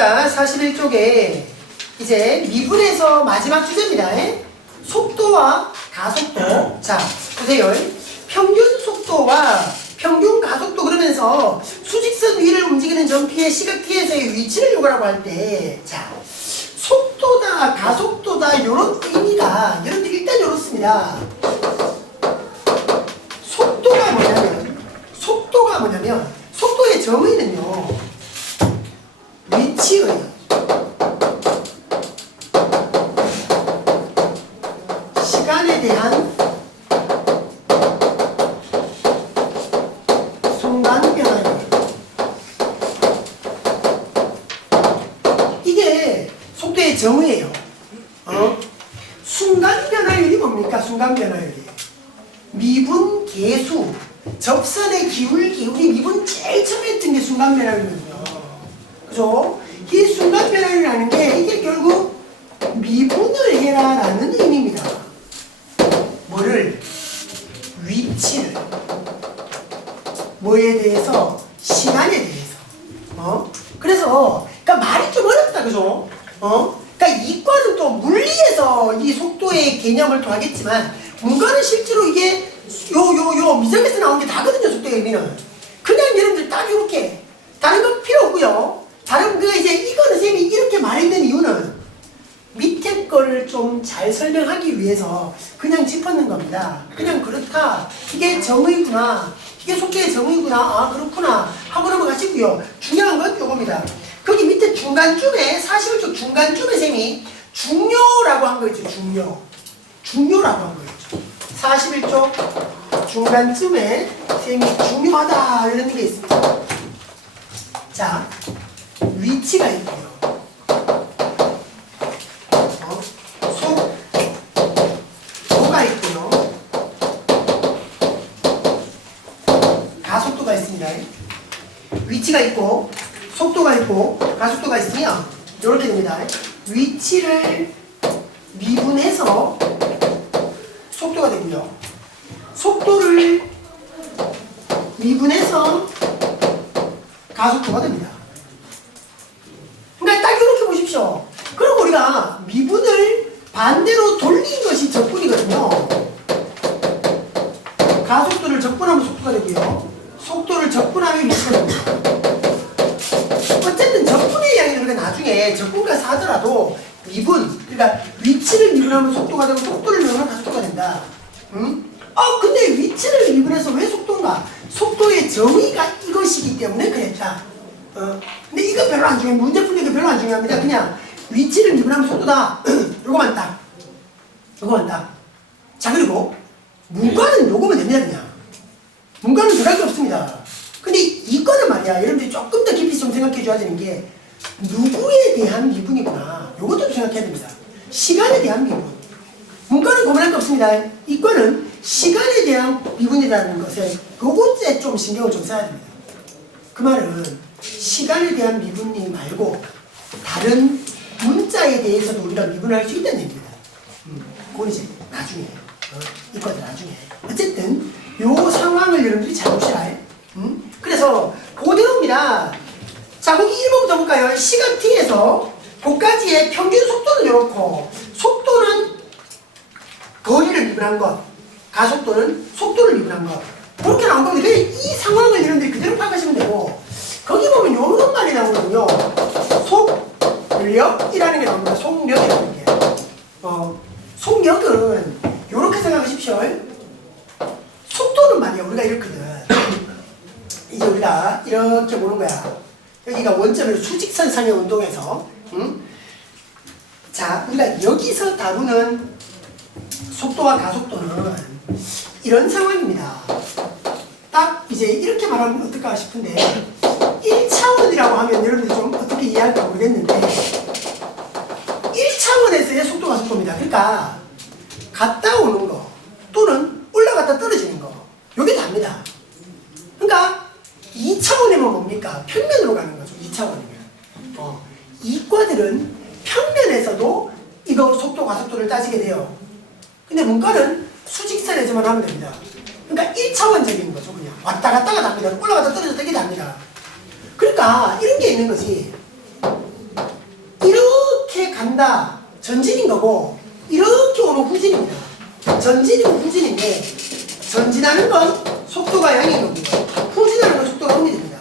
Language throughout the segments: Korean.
자, 41쪽에 이제 미분에서 마지막 주제입니다. 속도와 가속도. 자, 보세요. 평균 속도와 평균 가속도 그러면서 수직선 위를 움직이는 점피의 시각 t에서의 위치를 요구하라고 할 때, 자, 속도다, 가속도다, 이런 의미가 여러분들 일단 이렇습니다. 속도가 뭐냐면, 속도의 정의는요, 위치의 시간에 대한 순간 변화율. 이게 속도의 정의예요. 순간 변화율이 뭡니까? 순간 변화율이 미분 계수, 접선의 기울기. 우리 미분 제일 처음에 했던 게 순간 변화율이거든요. 그죠? 이 순간 변화율이라는 게 이게 결국 미분을 해라라는 의미입니다. 뭐를? 위치를. 뭐에 대해서? 시간에 대해서. 그래서 그러니까 말이 좀 어렵다, 그죠? 그러니까 이과는 또 물리에서 이 속도의 개념을 또 하겠지만 문과는 실제로 이게 요 미적에서 나온 게 다거든요, 속도의 의미는. 그냥 여러분들 딱 이렇게 다른 거 필요 없고요. 다른 거 이제 이거는 선생님이 이렇게 말했는 이유는 밑에 거를 좀 잘 설명하기 위해서 그냥 짚었는 겁니다. 그냥 그렇다. 이게 정의구나. 이게 속도의 정의구나. 아, 그렇구나. 하고 넘어가시고요. 중요한 건 요겁니다. 거기 밑에 중간쯤에 41쪽 중간쯤에 쌤이 중요라고 한 거 있죠. 중요라고 한 거 있죠. 41쪽 중간쯤에 쌤이 중요하다 이런 게 있습니다. 자, 위치가 있고요. 속도가 있고요. 가속도가 있습니다. 위치가 있고 속도가 있고 가속도가 있으면 이렇게 됩니다. 위치를 미분해서 속도가 되고요. 속도를 미분해서 가속도가 됩니다. 그러니까 딱 이렇게 보십시오. 그럼 우리가 미분을 반대로 돌린 것이 적분이거든요. 가속도를 적분하면 속도가 되고요. 속도를 적분하면 위치가 됩니다. 어쨌든 적분의 양이 우리가 나중에 적분가서 하더라도 미분, 그러니까 위치를 미분하면 속도가 되고 속도를 미분하면 가속도가 된다. 근데 위치를 미분해서 왜 속도인가? 속도의 정의가 이것이기 때문에 그랬다. 근데 이거 별로 안 중요해요. 문제 풀는 게 별로 안 중요합니다. 그냥 위치를 미분하면 속도다. 요거만 딱. 자, 그리고 문과는 요거면 됩니다, 그냥. 문과는 들어갈 게 없습니다. 근데 이거는 말이야, 여러분들이 조금 더 깊이 좀 생각해 줘야 되는 게 누구에 대한 미분이구나. 요것도 좀 생각해야 됩니다. 시간에 대한 미분. 문과는 고민할 게 없습니다. 이과는 시간에 대한 미분이라는 것에 요것에 좀 신경을 좀 써야 됩니다. 그 말은 시간에 대한 미분이 말고 다른 문자에 대해서도 우리가 미분할 수 있다는 얘기입니다. 그건 이제 나중에 이과도 나중에 어쨌든 요 상황을 여러분들이 잘 보시라. 그래서 그대로입니다. 자, 거기 1번부터 볼까요? 시간 t에서 그까지의 평균 속도는 이렇고 속도는 거리를 미분한 것, 가속도는 속도를 미분한 것. 그렇게 나온 겁니다. 이 상황을 여러분들이 그대로 파악하시면 되고 거기 보면 요런 말이 나오거든요. 속력이라는 게 나옵니다. 속력이라는 게. 속력은 요렇게 생각하십시오. 속도는 말이야 우리가 이렇거든. 이제 우리가 이렇게 보는 거야. 여기가 원점으로 수직선상의 운동에서 자, 우리가 여기서 다루는 속도와 가속도는 이런 상황입니다. 딱 이제 이렇게 말하면 어떨까 싶은데 1차원이라고 하면 여러분들이 좀 어떻게 이해할까 모르겠는데 1차원에서의 속도 가속도입니다. 그러니까 갔다 오는 거 또는 올라갔다 떨어지는 거 요게 답니다. 그러니까 2차원이면 뭡니까? 평면으로 가는 거죠. 2차원이면 이과들은 평면에서도 이거 속도 가속도를 따지게 돼요. 근데 문과는 수직선에서만 하면 됩니다. 그러니까 1차원적인 거죠. 그냥 왔다 갔다가 답니다. 올라갔다 떨어졌다 이게 답니다. 그러니까 이런 게 있는 거지. 간다. 전진인 거고 이렇게 오면 후진입니다. 전진이고 후진인데 전진하는 건 속도가 양인 거고요. 후진하는 건 속도가 음이 됩니다.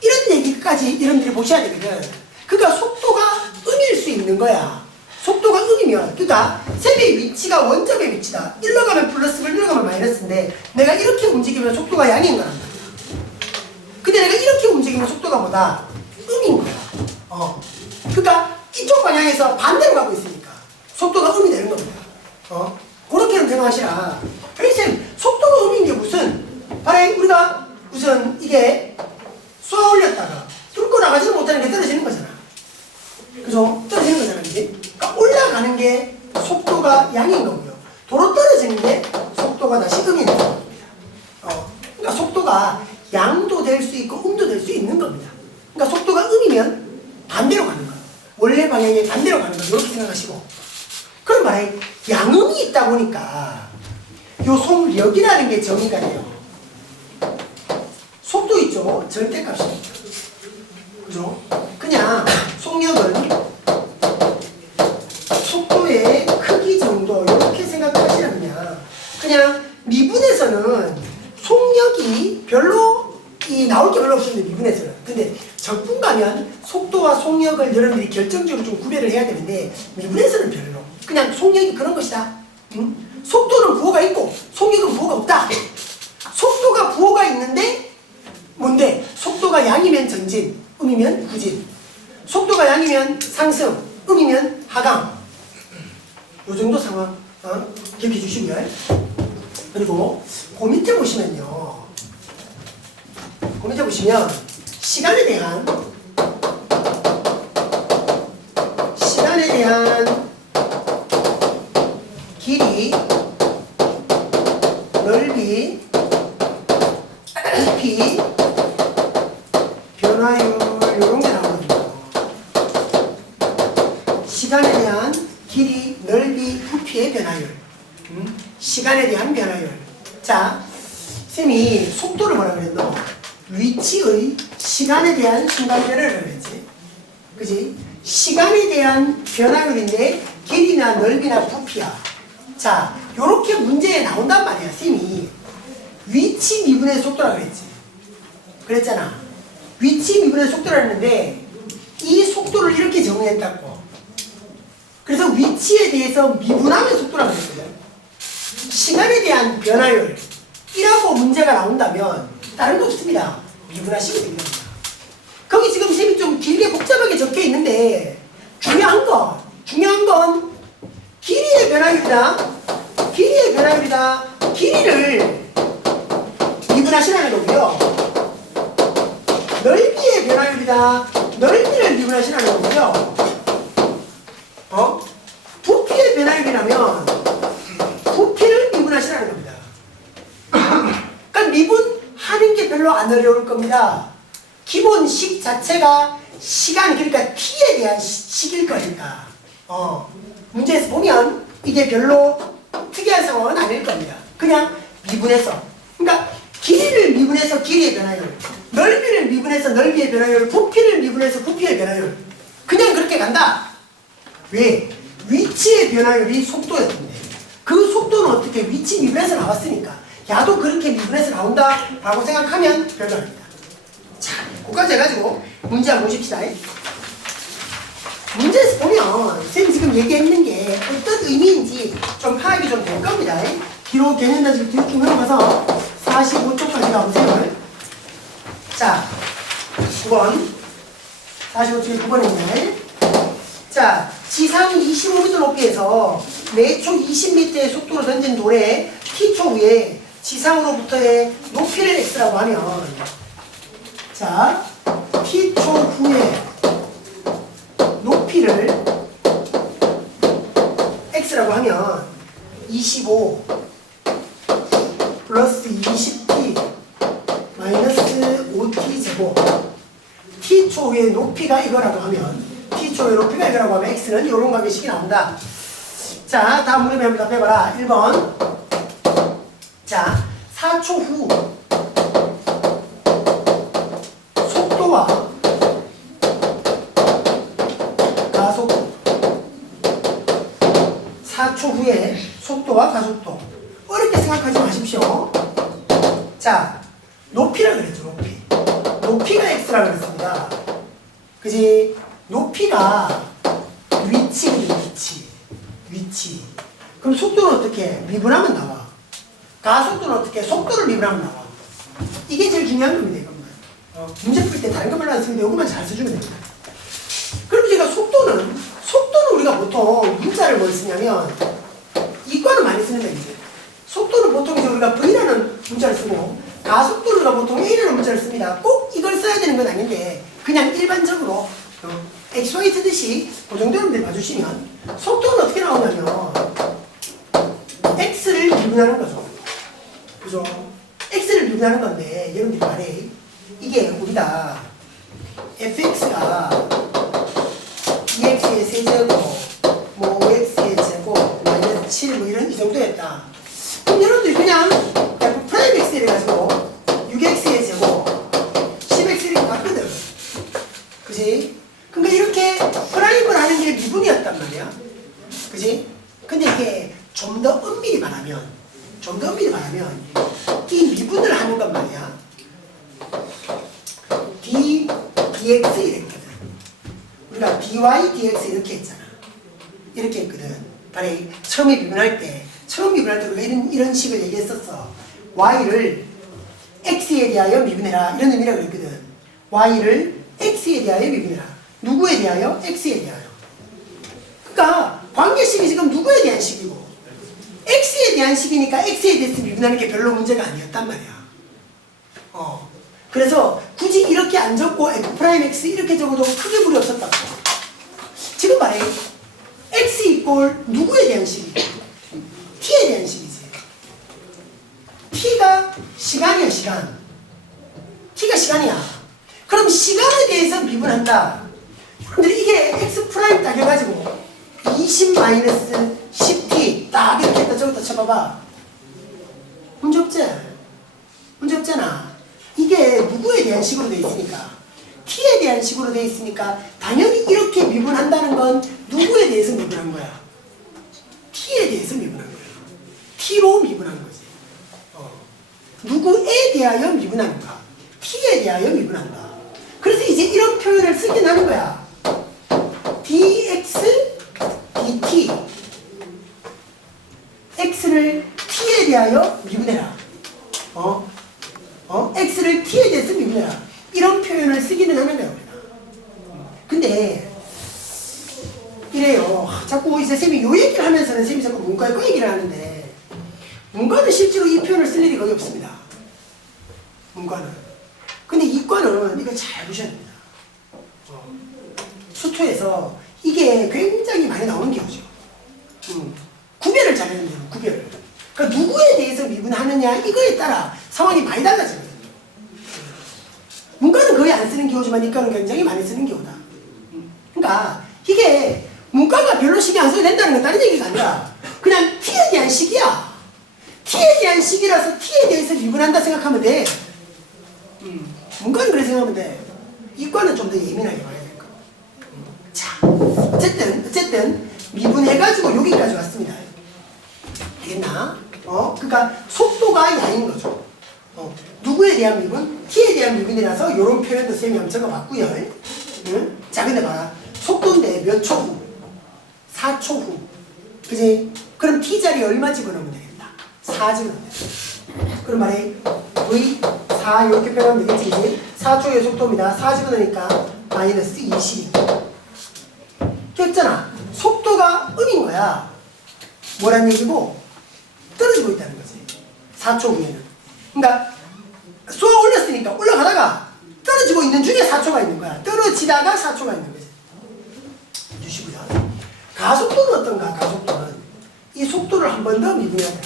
이런 얘기까지 여러분들이 보셔야 되거든. 그러니까 속도가 음일 수 있는 거야. 속도가 음이면 그러니까 셈의 위치가 원점의 위치다. 일로 가면 플러스고 일로 가면 마이너스인데 내가 이렇게 움직이면 속도가 양인 거란 말이야. 근데 내가 이렇게 움직이면 속도가 뭐다? 음인 거야. 그러니까 이쪽 방향에서 반대로 가고 있으니까 속도가 음이 되는 겁니다. 그렇게는 생각하시라. 쌤, 속도가 음인 게 무슨? 바로 우리가 무슨 이게 쏘아 올렸다가 뚫고 나가지도 못하는 게 떨어지는 거잖아. 그죠? 떨어지는 거잖아, 그지? 그러니까 올라가는 게 속도가 양인 거고요. 도로 떨어지는 게 속도가 다시 음이 되는 겁니다. 그러니까 속도가 양도 될 수 있고 음도 될 수 있는 겁니다. 그러니까 속도가 음이면 반대로 가는 거예요. 원래 방향에 반대로 가는 거예요. 이렇게 생각하시고. 그럼 말해 양음이 있다 보니까 요 속력이라는 게 정의가 돼요. 속도 있죠? 절대값입니다. 그죠? 그냥 속력은 속도의 크기 정도 이렇게 생각하시라면 그냥 미분에서는 속력이 별로 나올 게 별로 없습니다. 미분에서는. 근데 적분 가면 속도와 속력을 여러분들이 결정적으로 좀 구별을 해야 되는데 미분에서는 별로. 그냥 속력이 그런 것이다. 속도는 부호가 있고 속력은 부호가 없다. 속도가 부호가 있는데 뭔데? 속도가 양이면 전진, 음이면 후진. 속도가 양이면 상승, 음이면 하강. 요 정도 상황 기억해 주시고요. 그리고 그 밑에 보시면요. 그 밑에 보시면 시간에 대한 길이, 넓이, 부피, 변화율 이런 게 나오거든요. 시간에 대한 길이, 넓이, 부피의 변화율. 시간에 대한 변화율. 자, 쌤이 속도를 뭐라 그랬노? 위치의 시간에 대한 순간 변화를 그랬지. 그지? 시간에 대한 변화율인데 길이나 넓이나 부피야. 자, 요렇게 문제에 나온단 말이야, 쌤이. 위치 미분의 속도라고 그랬지. 그랬잖아. 위치 미분의 속도라고 했는데 이 속도를 이렇게 정의했다고. 그래서 위치에 대해서 미분하면 속도라고 그랬거든. 시간에 대한 변화율이라고 문제가 나온다면 다른 거 없습니다. 미분하시면 됩니다. 거기 지금 쌤이 좀 길게 복잡하게 적혀 있는데 중요한 건 길이의 변화율이다. 길이를 미분하시라는 거고요. 넓이의 변화율이다. 넓이를 미분하시라는 거고요. 부피의 변화율이라면 부피를 미분하시라는 겁니다. 그러니까 미분하는 게 별로 안 어려울 겁니다. 기본식 자체가 시간, 그러니까 t에 대한 식일 거니까. 문제에서 보면 이게 별로 특이한 상황은 아닐 겁니다. 그냥 미분해서. 그러니까 길이를 미분해서 길이의 변화율, 넓이를 미분해서 넓이의 변화율, 부피를 미분해서 부피의 변화율. 그냥 그렇게 간다. 왜? 위치의 변화율이 속도였는데 그 속도는 어떻게 위치 미분해서 나왔으니까 야도 그렇게 미분해서 나온다 라고 생각하면 별답니다. 자, 그까지 해가지고 문제 한번 보십시다. 문제에서 보면 쌤이 지금 얘기했는 게 어떤 의미인지 좀 파악이 좀 될 겁니다. 기록 개념 단식 뒤로 쭉 넘어가서 45쪽까지 가보세요. 자, 9번 45쪽에 9번입니다. 자, 지상 25m 높이에서 매초 20m의 속도로 던진 돌에 t초 후에 지상으로부터의 높이를 x라고 하면, 자, t초 후에 높이를 x라고 하면 25 플러스 20t 마이너스 5t 제곱, t초 후에 높이가 이거라고 하면, t초의 높이가 이거라고 하면 x는 이런 관계식이 나온다. 자, 다음 문제 한번 답해봐라. 1번. 자, 4초 후 속도와 가속 4초 후에 속도와 가속도. 어렵게 생각하지 마십시오. 자, 높이라 그랬죠, 높이. 높이가 x라 그랬습니다. 그지? 높이가 위치거든요, 위치. 그럼 속도는 어떻게? 미분하면 나와. 가속도는 어떻게? 속도를 미분하면 나와. 이게 제일 중요한 겁니다, 이것만. 문제 풀 때 다른 것만 안 쓰는데 이것만 잘 써주면 됩니다. 그럼 제가 속도는 우리가 보통 문자를 뭘 쓰냐면 이과는 많이 쓰는데 이제 속도는 보통 이제 우리가 V라는 문자를 쓰고 가속도를 우리가 보통 A라는 문자를 씁니다. 꼭 이걸 써야 되는 건 아닌데 그냥 일반적으로 XY 쓰듯이 그 정도 여러분들 봐주시면 속도는 어떻게 나오냐면 X를 미분하는 거죠. 그죠? X를 미분하는 건데 여러분들이 말해 이게 우리가 fx가 2x의 세제곱 뭐 5x의 제곱 마이너스 7 뭐 이런 이 정도였다. 그럼 여러분들이 그냥 f 프라임 x를 가지고 6x의 제곱 10x 이렇게 봤거든. 그지? 그러니까 이렇게 프라임을 하는 게 미분이었단 말이야. 그지? 근데 이게 좀 더 엄밀히 말하면 이 미분을 하는 건 말이야. dx 이랬거든. 우리가 dy dx 이렇게 했잖아. 이렇게 했거든. 바로 처음에 미분할 때 우리가 이런 식을 얘기했었어. y를 x에 대하여 미분해라 이런 의미라 그랬거든. y를 x에 대하여 미분해라. 누구에 대하여? x에 대하여. 그러니까 관계식이 지금 누구에 대한 식이고 x에 대한 식이니까 x에 대해서 미분하는 게 별로 문제가 아니었단 말이야. 그래서 굳이 이렇게 안 적고 f'x 이렇게 적어도 크게 무리 없었다고. 지금 말해 x 이꼴 누구에 대한 식이고 t에 대한 식이지. t가 시간이야, 시간. t가 시간이야. 그럼 시간에 대해서 미분한다. 근데 이게 x 프라임 딱 해가지고 20-10t 딱 이렇게 했다 저기다 쳐봐봐. 문제 없지? 문제 없잖아. 이게 누구에 대한 식으로 되어 있으니까 t에 대한 식으로 되어 있으니까 당연히 이렇게 미분한다는 건 누구에 대해서 미분한 거야? t에 대해서 미분한 거야. t로 미분한 거지. 누구에 대하여 미분한가? t에 대하여 미분한다. 그래서 이제 이런 표현을 쓰긴 하는 거야. dx dt x를 t에 대하여 미분해라. x를 t에 대해서 미분해라. 이런 표현을 쓰기는 하는 거예요. 근데 이래요. 자꾸 이제 쌤이 요 얘기를 하면서는 쌤이 자꾸 문과의 그 얘기를 하는데 문과는 실제로 이 표현을 쓸 일이 거의 없습니다. 문과는. 근데 이과는 이거 잘 보셔야 됩니다. 수투에서 이게 굉장히 많이 나오는 경우죠. 구별을 잘해야 돼요. 구별을. 그러니까 누구에 대해서 미분하느냐 이거에 따라 상황이 많이 달라지거든요. 문과는 거의 안 쓰는 경우지만 이과는 굉장히 많이 쓰는 경우다. 그러니까 이게 문과가 별로 신경 안 써도 된다는 건 다른 얘기가 아니라 그냥 t에 대한 식이야. t에 대한 식이라서 t에 대해서 미분한다 생각하면 돼. 문과는 그래 생각하면 돼. 이과는 좀 더 예민하게 봐야 될 거야. 자, 어쨌든 미분해가지고 여기까지 왔습니다. 되겠나? 그러니까 속도가 야인 거죠. 누구에 대한 미분? t에 대한 미분이라서 이런 표현도 쌤이 한번 적어봤고요. 응? 자, 근데 봐라. 속도인데 몇 초 후? 4초 후. 그지? 그럼 t자리에 얼마 집어넣으면 되겠다? 4 집어넣으면 되겠다. 그럼 말해 v 4 이렇게 표현하면 되겠지? 그지? 4초의 속도입니다. 4 집어넣으니까 마이너스 20. 됐잖아. 속도가 음인 거야. 뭐란 얘기고? 떨어지고 있다는 거지. 4초 후에는. 그러니까 쏘아 올렸으니까 올라가다가 떨어지고 있는 중에 4초가 있는 거야. 떨어지다가 4초가 있는 거지. 주시고요. 가속도는 어떤가? 가속도는 이 속도를 한 번 더 미분해야 돼.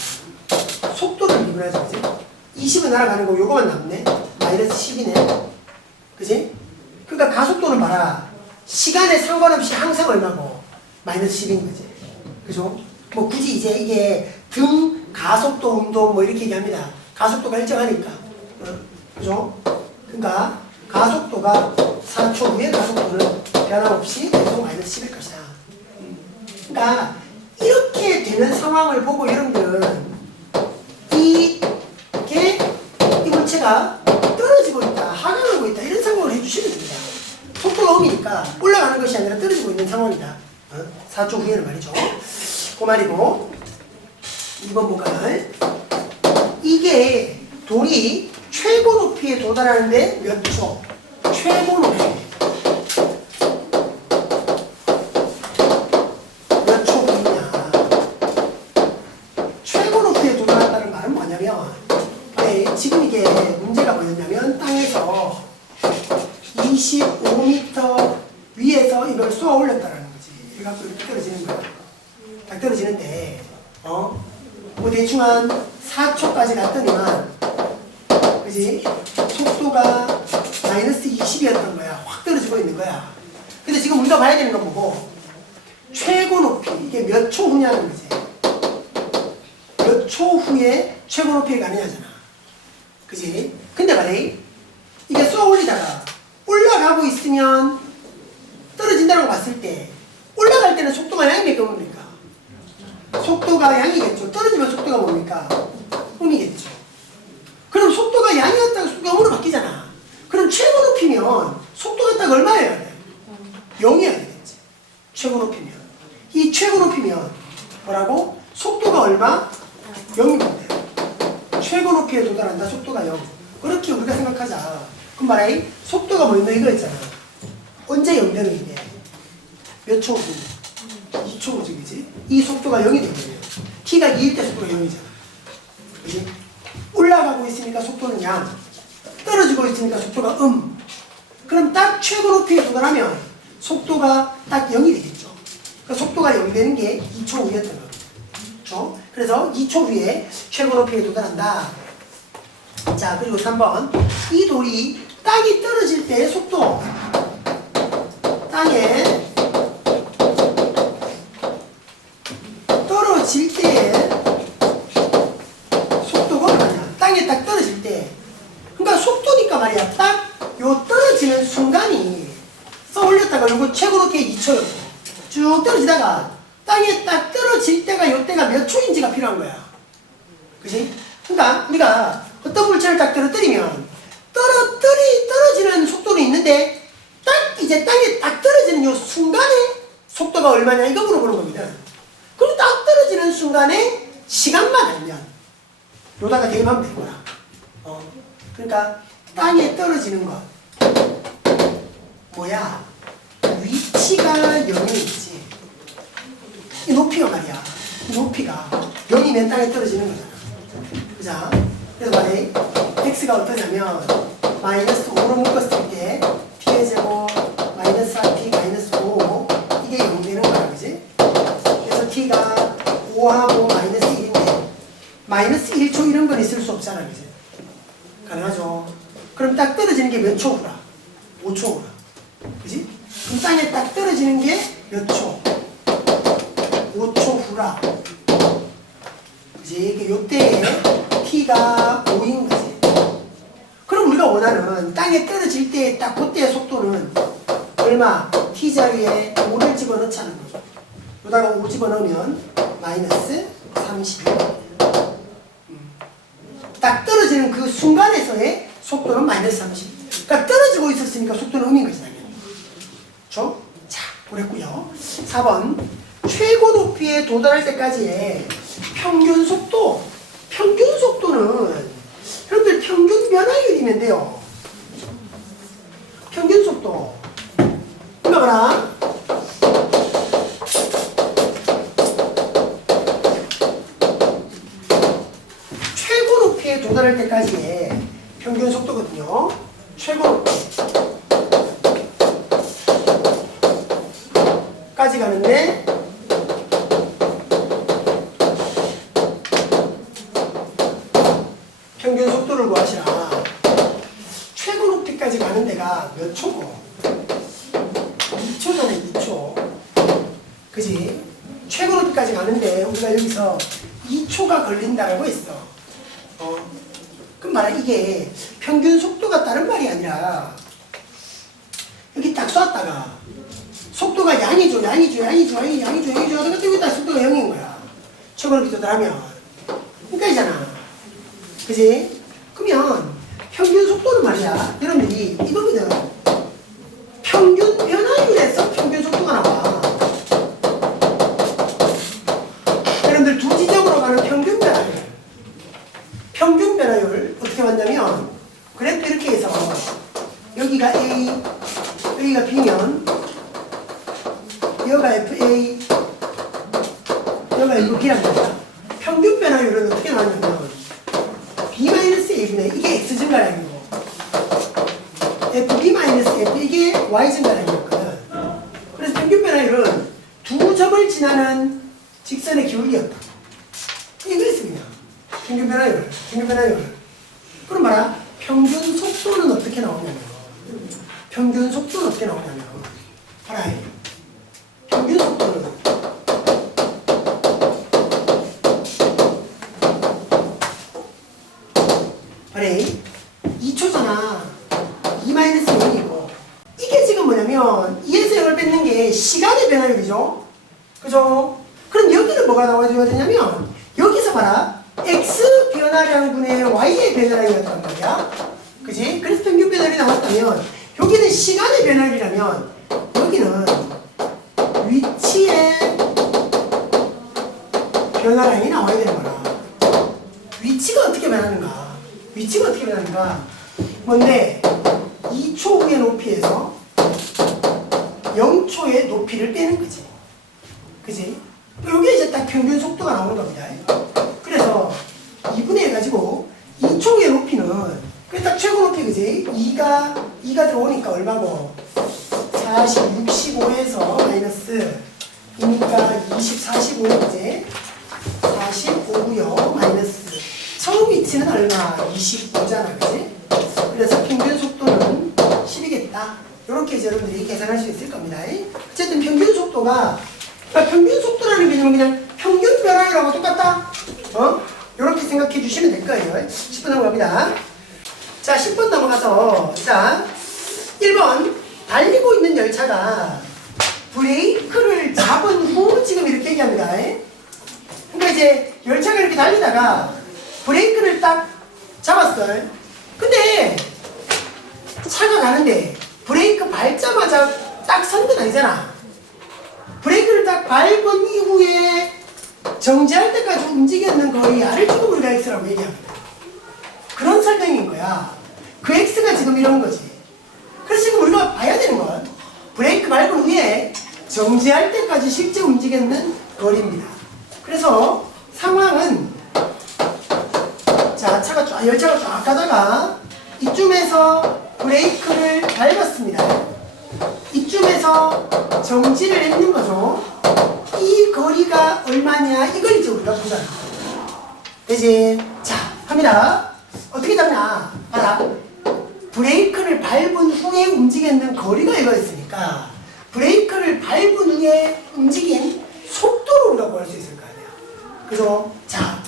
속도를 미분하지, 그지? 20은 날아가는 거 요거만 남네. 마이너스 10이네. 그지? 그러니까 가속도는 봐라. 시간에 상관없이 항상 얼마고? 마이너스 10인 거지. 그죠? 뭐 굳이 이제 이게 등 가속도 운동 뭐 이렇게 얘기합니다. 가속도가 일정하니까. 그죠? 그러니까 가속도가 4초 후에 가속도는 변함없이 계속 마이너스 10일 것이다. 그러니까 이렇게 되는 주시면 됩니다. 속도가 음이니까 올라가는 것이 아니라 떨어지고 있는 상황이다. 4초 후에는 말이죠. 그 말이고 2번 볼까? 이게 돌이 최고 높이에 도달하는데 몇 초? 최고 높이 몇 초 후냐? 최고 높이에 도달한다는 말은 뭐냐면 지금 이게 문제가 뭐였냐면 땅에서 25m 위에서 이걸 쏘아 올렸다는 거지. 이래갖고 이렇게 떨어지는 거야. 딱 떨어지는데 뭐 대충 한 4초까지 갔더니만 그지? 속도가 마이너스 20이었던 거야. 확 떨어지고 있는 거야. 근데 지금 우리가 봐야 되는 건 뭐고 최고 높이 이게 몇 초 후냐는 거지. 몇 초 후에 최고 높이에 가느냐잖아. 그지? 근데 말이 이게 쏘아 올리다가 올라가고 있으면 떨어진다고 봤을 때 올라갈 때는 속도가 양이 몇 뭡니까? 속도가 양이겠죠. 떨어지면 속도가 뭡니까? 음이겠죠. 그럼 속도가 양이었다가 속도가 음으로 바뀌잖아. 그럼 최고 높이면 속도가 딱 얼마여야 돼? 0이어야 되겠지. 최고 높이면. 이 최고 높이면 뭐라고? 속도가 얼마? 0이면 돼. 최고 높이에 도달한다. 속도가 0. 그렇게 우리가 생각하자. 그럼 말해 속도가 뭐였나 이거였잖아. 언제 0 되는 게? 몇 초 후? 2초 후지, 그지? 이 속도가 0이 되거든요. t가 2일 때 속도가 0이잖아. 그지? 올라가고 있으니까 속도는 양. 떨어지고 있으니까 속도가 그럼 딱 최고 높이에 도달하면 속도가 딱 0이 되겠죠. 그러니까 속도가 0 되는 게 2초 후였던 겁니다. 그렇죠? 그래서 2초 후에 최고 높이에 도달한다. 자, 그리고 3번. 이 돌이 땅이 떨어질 때의 속도. 땅에 떨어질 때의 속도가 얼마냐? 땅에 딱 떨어질 때. 그러니까 속도니까 말이야. 딱 요 떨어지는 순간이 쏘올렸다가 요거 최고 높이에 2초였고 쭉 떨어지다가 땅에 딱 떨어질 때가 요때가 몇 초인지가 필요한 거야. 그치? 그러니까 우리가 어떤 물체를 딱 떨어뜨리면 떨어지는 속도는 있는데 딱 이제 땅에 딱 떨어지는 요 순간에 속도가 얼마냐 이거 물어보는 겁니다. 그리고 딱 떨어지는 순간에 시간만 알면 요다가 대입하면 되는 거야. 그러니까 땅에 떨어지는 것 뭐야? 위치가 0이 있지. 이 높이가 말이야. 이 높이가 0이면 땅에 떨어지는 거잖아. 자, 그래서 말해 x가 어떠냐면 마이너스 5로 묶었을 때 t의 제곱 마이너스 4t 마이너스 5 이게 0 되는 거야, 그지? 그래서 t가 5하고 마이너스 1인데 마이너스 1초 이런 건 있을 수 없잖아, 그지? 가능하죠? 그럼 딱 떨어지는 게 몇 초 후라? 5초 후라. 그지? 그럼 땅에 딱 떨어지는 게 몇 초? 5초 후라. 그지? 이게 요때에 t가 5인 거지. 그럼 우리가 원하는 땅에 떨어질 때 딱 그때의 속도는 얼마? t자리에 5를 집어넣자는 거죠. 여기다가 5 집어넣으면 마이너스 30. 딱 떨어지는 그 순간에서의 속도는 마이너스 30. 그러니까 떨어지고 있었으니까 속도는 음인 거지, 당연히. 그렇죠? 자, 그랬고요. 4번. 최고 높이에 도달할 때까지의 평균 속도. 평균 속도는 여러분들 평균 변화율이면 돼요. 평균 속도. 이거 봐라. 최고 높이에 도달할 때까지의 평균 속도거든요. 최고 높이까지 가는데 평균 속도를 구하시라. 최고 높이까지 가는 데가 몇 초고? 2초잖아요, 2초. 그지? 최고 높이까지 가는데 우리가 여기서 2초가 걸린다라고 했어. 그럼 말이야, 이게 평균 속도가 다른 말이 아니라 여기 딱 쐈다가 속도가 양이죠 하다가 여기 딱 속도가 0인 거야. 최고 높이 도달하면. 그러니까 이잖아. 그지? 그러면 평균 속도는 말이야, 여러분들이 이겁니다. 여기가 B면 여기가 FA 여기가 이거 B란 말이야. 평균 변화율은 어떻게 나왔냐면 B-A분의 이게 X 증가량이고 FB-F 이게 Y 증가량이었거든. 그래서 평균 변화율은 두 점을 지나는 직선의 기울기였다. 이거였어 그냥. 평균 변화율. 그럼 봐라. 평균 속도는 어떻게 나오냐면 봐라. 평균 속도는 봐라. 2초잖아. 2-0이고 이게 지금 뭐냐면 2에서 0을 뺏는 게 시간의 변화율이죠. 그죠? 그럼 여기는 뭐가 나와줘야 되냐면 여기서 봐라. X 변화량분의 Y의 변화량이었단 말이야. 그지? 그래서 평균 변화율이 나왔다면 여기는 시간의 변화율이라면 여기는 위치의 변화량이 나와야 되는 거라. 위치가 어떻게 변하는가? 뭔데? 2초 후의 높이에서 0초의 높이를 빼는 거지. 그지? 여기에 이제 딱 평균 속도가 나오는 겁니다. 그래서 2분의 해가지고 2초 후의 높이는 그게 딱 최고 높이 그지? 2가 들어오니까 얼마고? 40, 65에서 마이너스 이니까 20, 45에 그지? 45고요 마이너스 처음 위치는 얼마? 25잖아 그지? 그래서 평균 속도는 10이겠다. 이렇게 이제 여러분들이 계산할 수 있을 겁니다. 어쨌든 평균 속도가 그러니까 평균 속도라는 개념은 그냥 평균 변화율하고 똑같다. 이렇게 생각해 주시면 될 거예요. 10번 넘어갑니다. 자, 10번 넘어가서 자 1번 달리고 있는 열차가 브레이크를 잡은 후 지금 이렇게 얘기합니다. 그러니까 이제 열차가 이렇게 달리다가 브레이크를 딱 잡았어요. 근데 차가 가는데 브레이크 밟자마자 딱 선 건 아니잖아. 브레이크를 딱 밟은 이후에 정지할 때까지 움직였는 거의 R을 주고 우리가 X라고 얘기합니다. 그런 설명인 거야. 그 X가 지금 이런 거지. 그래서 지금 우리가 봐야 되는 건 브레이크 밟은 후에 정지할 때까지 실제 움직였는 거리입니다. 그래서 상황은 자, 열차가 쫙 가다가 이쯤에서 브레이크를 밟았습니다. 이쯤에서 정지를 했는 거죠. 이 거리가 얼마냐 이걸 이제 우리가 보자. 되지? 자, 합니다. 어떻게 잡냐? 봐라. 브레이크를 밟은 후에 움직였는 거리가 이거였으니까 브레이크를 밟은 후에 움직인 속도로 우리가 구할 수 있을 거 아니야. 그죠? 자,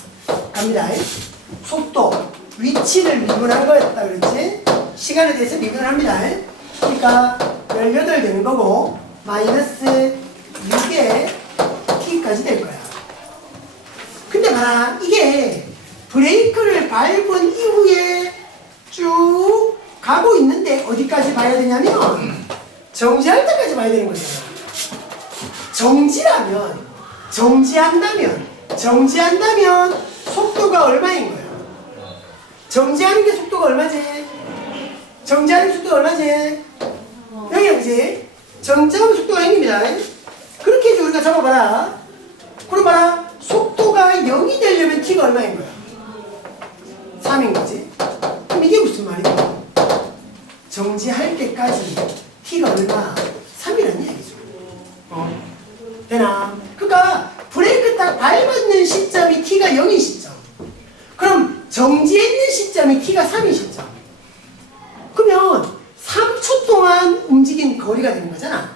갑니다. 속도, 위치를 미분한 거였다 그랬지? 시간에 대해서 미분을 합니다. 그러니까 18 되는 거고 마이너스 6에 t까지 될 거야. 근데 봐라, 이게 브레이크를 밟은 이후에 쭉 가고 있는데 어디까지 봐야 되냐면 정지할 때까지 봐야 되는 거잖아. 정지한다면 속도가 얼마인 거야? 정지하는 게 속도가 얼마지? 여기 그지? 정지하면 속도가 0입니다. 그렇게 이제 우리가 잡아봐라. 그럼 봐라. 속도가 0이 되려면 t가 얼마인 거야? 3인 거지? 그럼 이게 무슨 말이야? 정지할 때까지 t가 얼마? 3이라는 얘기죠. 되나? 그러니까 브레이크 딱 밟았는 시점이 t가 0인 시점. 그럼 정지했는 시점이 t가 3인 시점. 그러면 3초 동안 움직인 거리가 되는 거잖아.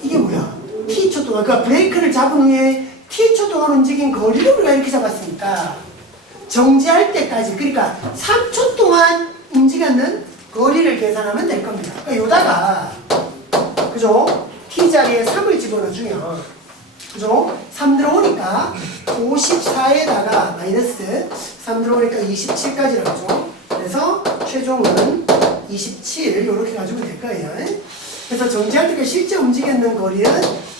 이게 뭐야? t초 동안. 그러니까 브레이크를 잡은 후에 t초 동안 움직인 거리를 우리가 이렇게 잡았으니까 정지할 때까지, 그러니까 3초 동안 움직였는 거리를 계산하면 될 겁니다. 그러니까 요다가 그죠? t자리에 3을 집어넣어주면 그죠? 3 들어오니까 54에다가 마이너스 3 들어오니까 27까지 나오죠. 그래서 최종은 27 이렇게 가지면 될 거예요. 그래서 정지할 때 실제 움직였는 거리는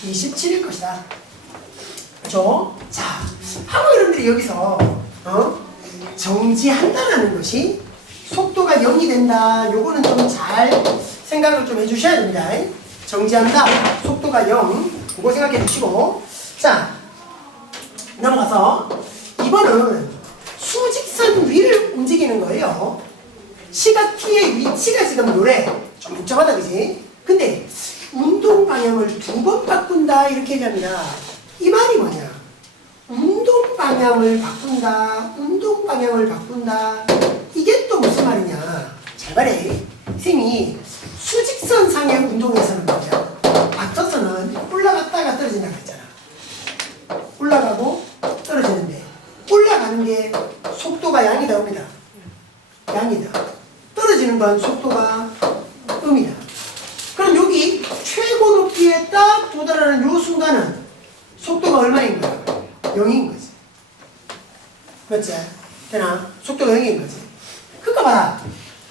27일 것이다. 그죠? 자, 하고 여러분들이 여기서 정지한다라는 것이 속도가 0이 된다. 요거는 좀 잘 생각을 좀 해주셔야 됩니다. 정지한다. 속도가 0. 그거 생각해 주시고. 자, 넘어가서 2번은 수직선 위를 움직이는 거예요. 시각 T의 위치가 지금 요래. 좀 복잡하다, 그지? 근데 운동 방향을 2번 바꾼다. 이렇게 얘기합니다. 이 말이 뭐냐? 운동 방향을 바꾼다. 운동 방향을 바꾼다. 이게 또 무슨 말이냐? 잘 말해. 쌤이 수직선상의 운동에서는 뭐냐? 앞서서는 올라갔다가 떨어진다 그랬잖아. 올라가고 떨어지는데 올라가는 게 속도가 양이다 음이다? 양이다. 떨어지는 건 속도가 음이다. 그럼 여기 최고 높이에 딱 도달하는 요 순간은 속도가 얼마인 거야? 0인 거지. 맞지? 되나? 속도가 0인 거지. 그러니까 봐라.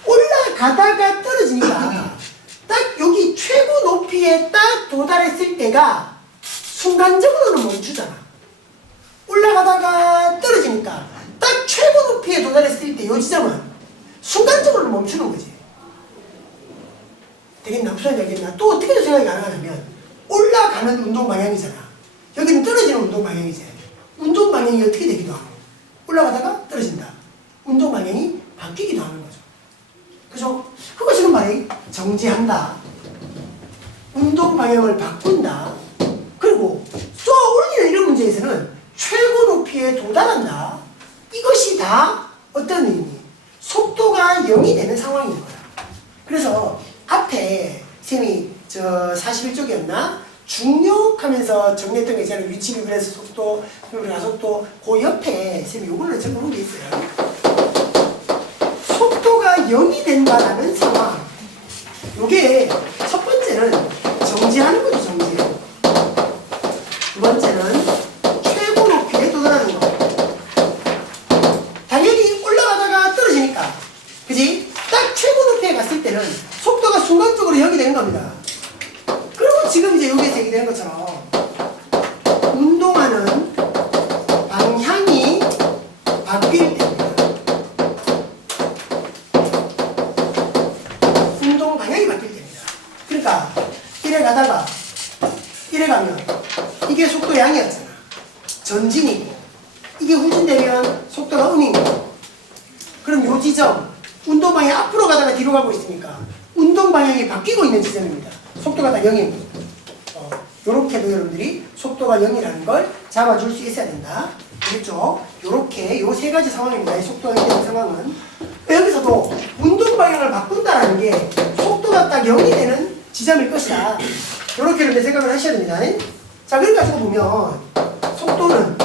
올라가다가 떨어지니까 딱 여기 최고 높이에 딱 도달했을 때가 순간적으로는 멈추잖아. 올라가다가 떨어지니까 딱 최고 높이에 도달했을 때 이 지점은 순간적으로 멈추는 거지. 되겠나? 무슨 얘기겠나? 또 어떻게 생각이 가능하냐면 올라가는 운동 방향이잖아. 여기는 떨어지는 운동 방향이지. 운동 방향이 어떻게 되기도 하고 올라가다가 떨어진다. 운동 방향이 바뀌기도 하는 거죠. 그죠? 그거 지금 말이 정지한다. 운동 방향을 바꾼다. 그리고 쏘아 올리는 이런 문제에서는 최고 높이에 도달한다. 이것이 다 어떤 의미? 속도가 0이 되는 상황인 거야. 그래서 앞에 쌤이 저 41쪽이었나? 중력하면서 정리했던 게 있잖아요. 위치 비교해서 속도, 가속도. 그 옆에 쌤이 요걸로 적어놓은 게 있어요. 속도가 0이 된다라는 상황. 요게 첫 번째는 정지하는 거죠, 정지. 두 번째는 최고 높이에 도달하는 거. 당연히 올라가다가 떨어지니까. 그지? 딱 최고 높이에 갔을 때는 속도가 순간적으로 0이 되는 겁니다. 그리고 지금 이제 여기에서 얘기되는 것처럼 운동하는 방향이 바뀔 때입니다. 운동 방향이 바뀔 때입니다. 그러니까 이래 가다가 이래 가면 이게 속도 양이었잖아. 전진이고 이게 후진되면 속도가 음이고 그럼 요 지점 운동 방향이 앞으로 가다가 뒤로 가고 있으니까 운동 방향이 바뀌고 있는 지점입니다. 속도가 다 0입니다. 요렇게도 여러분들이 속도가 0이라는 걸 잡아줄 수 있어야 된다. 그렇죠? 요렇게 요 세 가지 상황입니다. 이 속도가 0이 되는 상황은 여기서도 운동 방향을 바꾼다라는 게 속도가 딱 0이 되는 지점일 것이다. 요렇게 여러분들 생각을 하셔야 됩니다. 자, 그러니까 저거 보면 속도는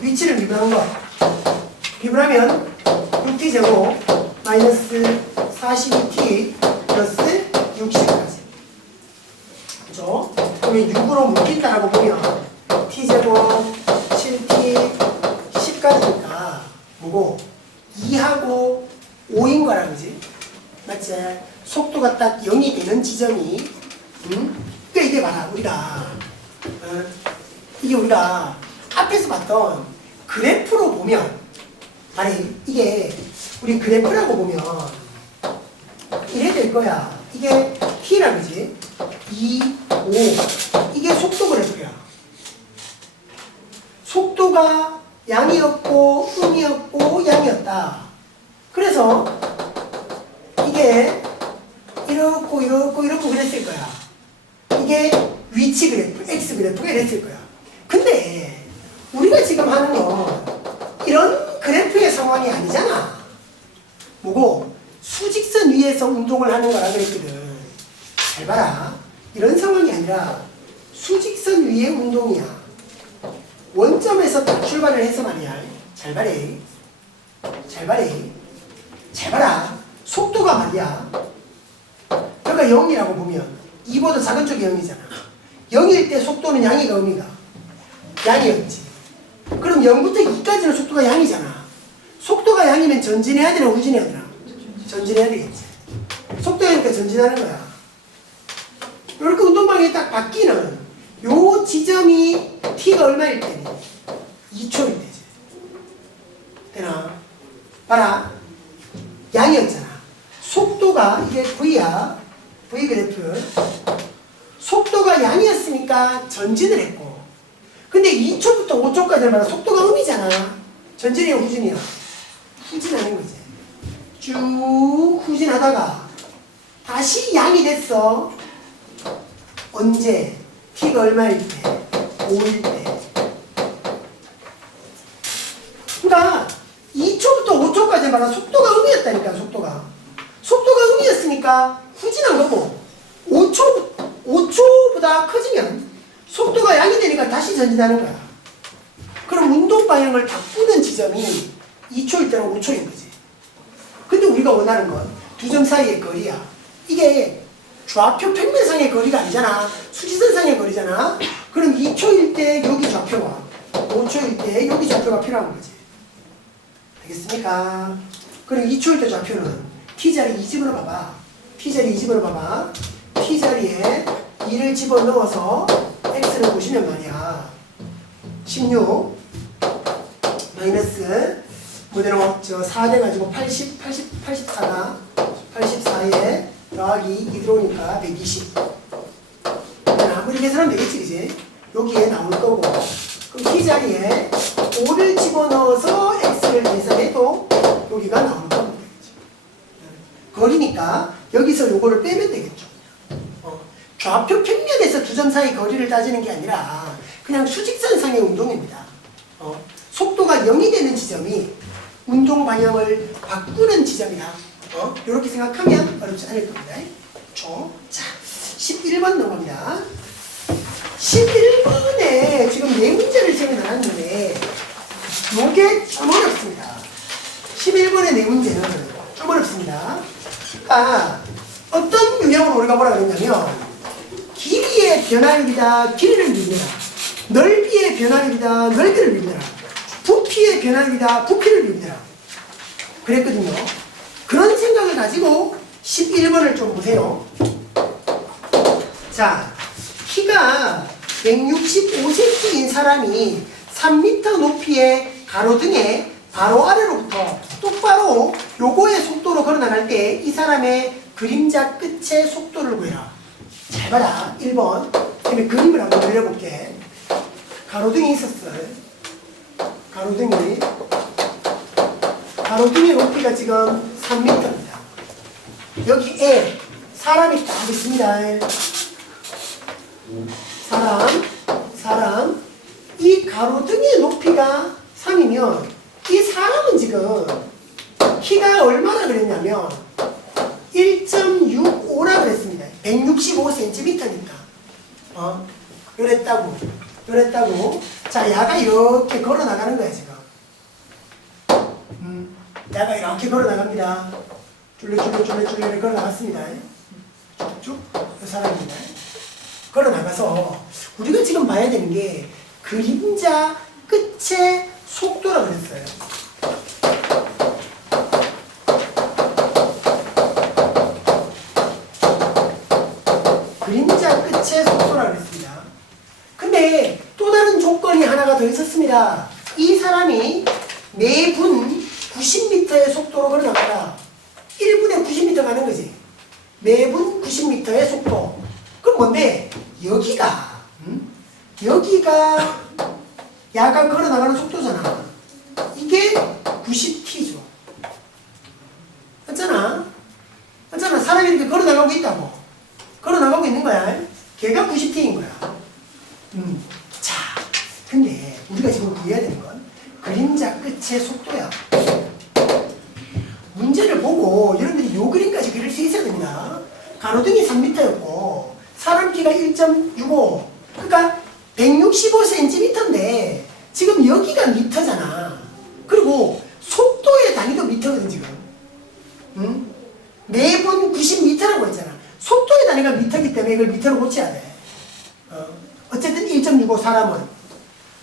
위치를 미분한 거. 미분하면 6t제곱 마이너스 42t 플러스 60까지. 그죠? 그러면 6으로 묶인다라고 보면 t제곱 7t 10까지니까 뭐고 2하고 5인 거라 그지? 맞지? 속도가 딱 0이 되는 지점이 그러니까 이게 봐라 우리가 이게 우리가 앞에서 봤던 그래프로 보면 아니 이게 우리 그래프라고 보면 이래 될 거야. 이게 t라 그지? 2, 5 이게 속도 그래프야. 속도가 양이었고 음이었고 양이었다. 그래서 이게 이렇고 이렇고 이렇고 그랬을 거야. 이게 위치 그래프, x 그래프가 이랬을 거야. 근데 우리가 지금 하는 건 이런 그래프의 상황이 아니잖아. 뭐고? 수직선 위에서 운동을 하는 거라 그랬거든. 잘 봐라. 이런 상황이 아니라 수직선 위의 운동이야. 원점에서 딱 출발을 해서 말이야. 잘 봐래. 잘 봐래. 잘 봐라. 속도가 말이야. 여기가 0이라고 보면 2보다 작은 쪽이 0이잖아. 0일 때 속도는 양이가 음이가? 양이었지. 그럼 0부터 2까지는 속도가 양이잖아. 속도가 양이면 전진해야 되나 후진해야 되나? 전진해야 되겠지. 속도니까 전진하는 거야. 이렇게 운동방향이 딱 바뀌는 요 지점이 t가 얼마일 때니? 2초일 때지. 되나? 봐라. 양이었잖아. 속도가 이게 V야. V 그래프. 속도가 양이었으니까 전진을 했고. 근데 2초부터 5초까지 말하 속도가 음이잖아. 전진이야, 후진이야? 후진하는 거지. 쭉 후진하다가 다시 양이 됐어. 언제? t가 얼마일 때? 5일 때. 그러니까 2초부터 5초까지 말하 속도가 음이었다니까, 속도가. 속도가 음이었으니까 후진한 거고, 5초보다 커지면 속도가 양이 되니까 다시 전진하는 거야. 그럼 운동 방향을 바꾸는 지점이 2초일 때랑 5초인 거지. 근데 우리가 원하는 건 두 점 사이의 거리야. 이게 좌표 평면상의 거리가 아니잖아. 수지선상의 거리잖아. 그럼 2초일 때 여기 좌표와 5초일 때 여기 좌표가 필요한 거지. 알겠습니까? 그럼 2초일 때 좌표는 t자리 2집으로 봐봐. t자리 2집으로 봐봐. t자리에 2를 집어넣어서 x를 보시면 말이야. 16 마이너스 뭐대로 4 돼가지고 84가 84에 더하기 2 들어오니까 120. 아무리 계산하면 되겠지, 그지? 여기에 나올 거고. 그럼 t자리에 5를 집어넣어서 x를 계산해도 여기가 나올 거면 되겠지. 거리니까 여기서 요거를 빼면 되겠죠. 좌표 평면에서 두 점 사이 거리를 따지는 게 아니라 그냥 수직선상의 운동입니다. 속도가 0이 되는 지점이 운동 방향을 바꾸는 지점이다. 이렇게 생각하면 어렵지 않을 겁니다. 자, 11번 넘어갑니다. 11번에 지금 네 문제를 세워놨는데 요게 좀 어렵습니다. 11번의 네 문제는 좀 어렵습니다. 그러니까 어떤 유형으로 우리가 뭐라 그랬냐면 길이의 변화율이다, 길이를 밀느라. 넓이의 변화율이다, 넓이를 밀느라. 부피의 변화율이다, 부피를 밀느라. 그랬거든요. 그런 생각을 가지고 11번을 좀 보세요. 자, 키가 165cm인 사람이 3m 높이의 가로등에 바로 아래로부터 똑바로 요거의 속도로 걸어나갈 때 이 사람의 그림자 끝의 속도를 구해라. 잘 봐라. 1번. 그다음에 그림을 한번 그려볼게. 가로등이 있었어요. 가로등의 높이가 지금 3m입니다. 여기에 사람이 딱 있습니다. 사람. 이 가로등의 높이가 3이면 이 사람은 지금 키가 얼마나 그랬냐면 1.65라 그랬습니다. 165cm니까. 그랬다고. 자, 야가 이렇게 걸어 나가는 거야, 지금. 야가 이렇게 걸어 나갑니다. 줄레 걸어 나갔습니다. 쭉, 이 사람입니다. 걸어 나가서 우리가 지금 봐야 되는 게 그림자 끝의 속도라 그랬어요. 그림자 끝의 속도라 그랬습니다. 근데 또 다른 조건이 하나가 더 있었습니다. 이 사람이 매분 90m의 속도로 걸어 나가라. 1분에 90m 가는 거지. 매분 90m의 속도. 그럼 뭔데? 여기가 야가 걸어 나가는 속도잖아. 이게 90t죠. 맞잖아? 사람이 이렇게 걸어 나가고 있다고. 걸어 나가고 있는 거야. 걔가 90t인 거야. 자, 근데 우리가 지금 구해야 되는 건 그림자 끝의 속도야. 문제를 보고 여러분들이 요 그림까지 그릴 수 있어야 됩니다. 가로등이 3m였고 사람 키가 1.65. 그러니까 165cm인데 지금 여기가 미터잖아. 그리고 속도의 단위도 미터거든 지금. 매분 90m라고 했잖아. 속도의 단위가 미터이기 때문에 이걸 미터로 고쳐야 돼. 어쨌든 1.65 사람은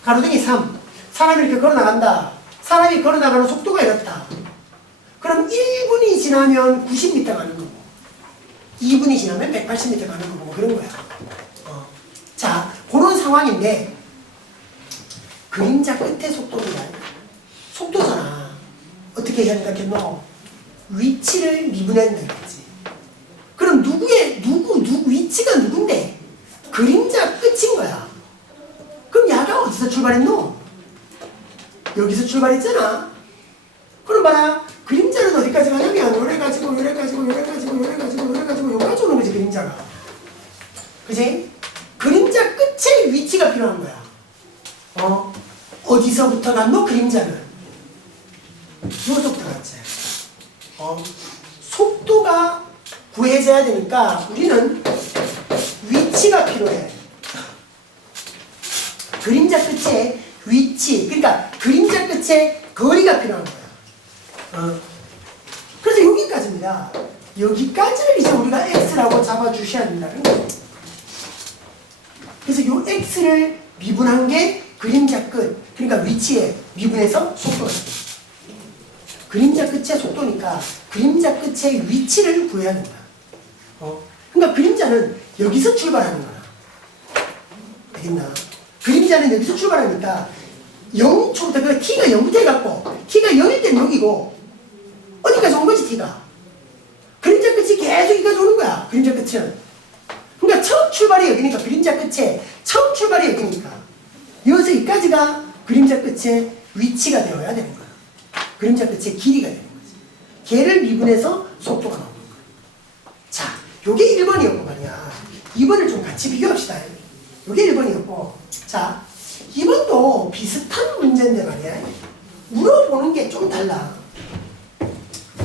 가로등이 3. 사람이 이렇게 걸어 나간다. 사람이 걸어 나가는 속도가 이렇다. 그럼 1분이 지나면 90m 가는 거고 2분이 지나면 180m 가는 거고 그런 거야. 자, 그런 상황인데 그림자 끝의 속도입니다. 속도잖아. 어떻게 해야 된다겠노? 위치를 미분한다 이거지. 그럼 누구 위치가 누군데? 그림자 끝인 거야. 그럼 야가 어디서 출발했노? 여기서 출발했잖아. 그럼 봐라. 그림자는 어디까지 가냐면 요래 가지고 여기까지 오는 거지 그림자가. 그지? 그림자 끝에 위치가 필요한 거야. 어디서부터 갔노? 그림자는 요서부터 갔지. 속도가 구해져야 되니까 우리는 위치가 필요해. 그림자 끝에 위치, 그러니까 그림자 끝에 거리가 필요한 거야. 그래서 여기까지입니다. 여기까지를 이제 우리가 x라고 잡아주셔야 된다는 거예요. 그래서 이 x를 미분한 게 그림자 끝, 그러니까 위치에 미분해서 속도가 돼. 그림자 끝의 속도니까 그림자 끝의 위치를 구해야 된다. 그러니까 그림자는 여기서 출발하는 거야. 알겠나? 그림자는 여기서 출발하니까 0초부터 그 t가 0부터 해갖고 t가 0일 때는 여기고 어디까지 온 거지 t가? 그림자 끝이 계속 여기까지 오는 거야. 그림자 끝은. 그러니까 처음 출발이 여기니까 그림자 끝에 처음 출발이 여기니까 여기서 여기까지가 그림자 끝의 위치가 되어야 되는 거야. 그림자 끝의 길이가 되는 거지. 걔를 미분해서 속도가 나오는 거야. 자, 요게 1번이었고 말이야. 2번을 좀 같이 비교합시다. 요게 1번이었고 자, 2번도 비슷한 문제인데 말이야. 물어보는 게 좀 달라.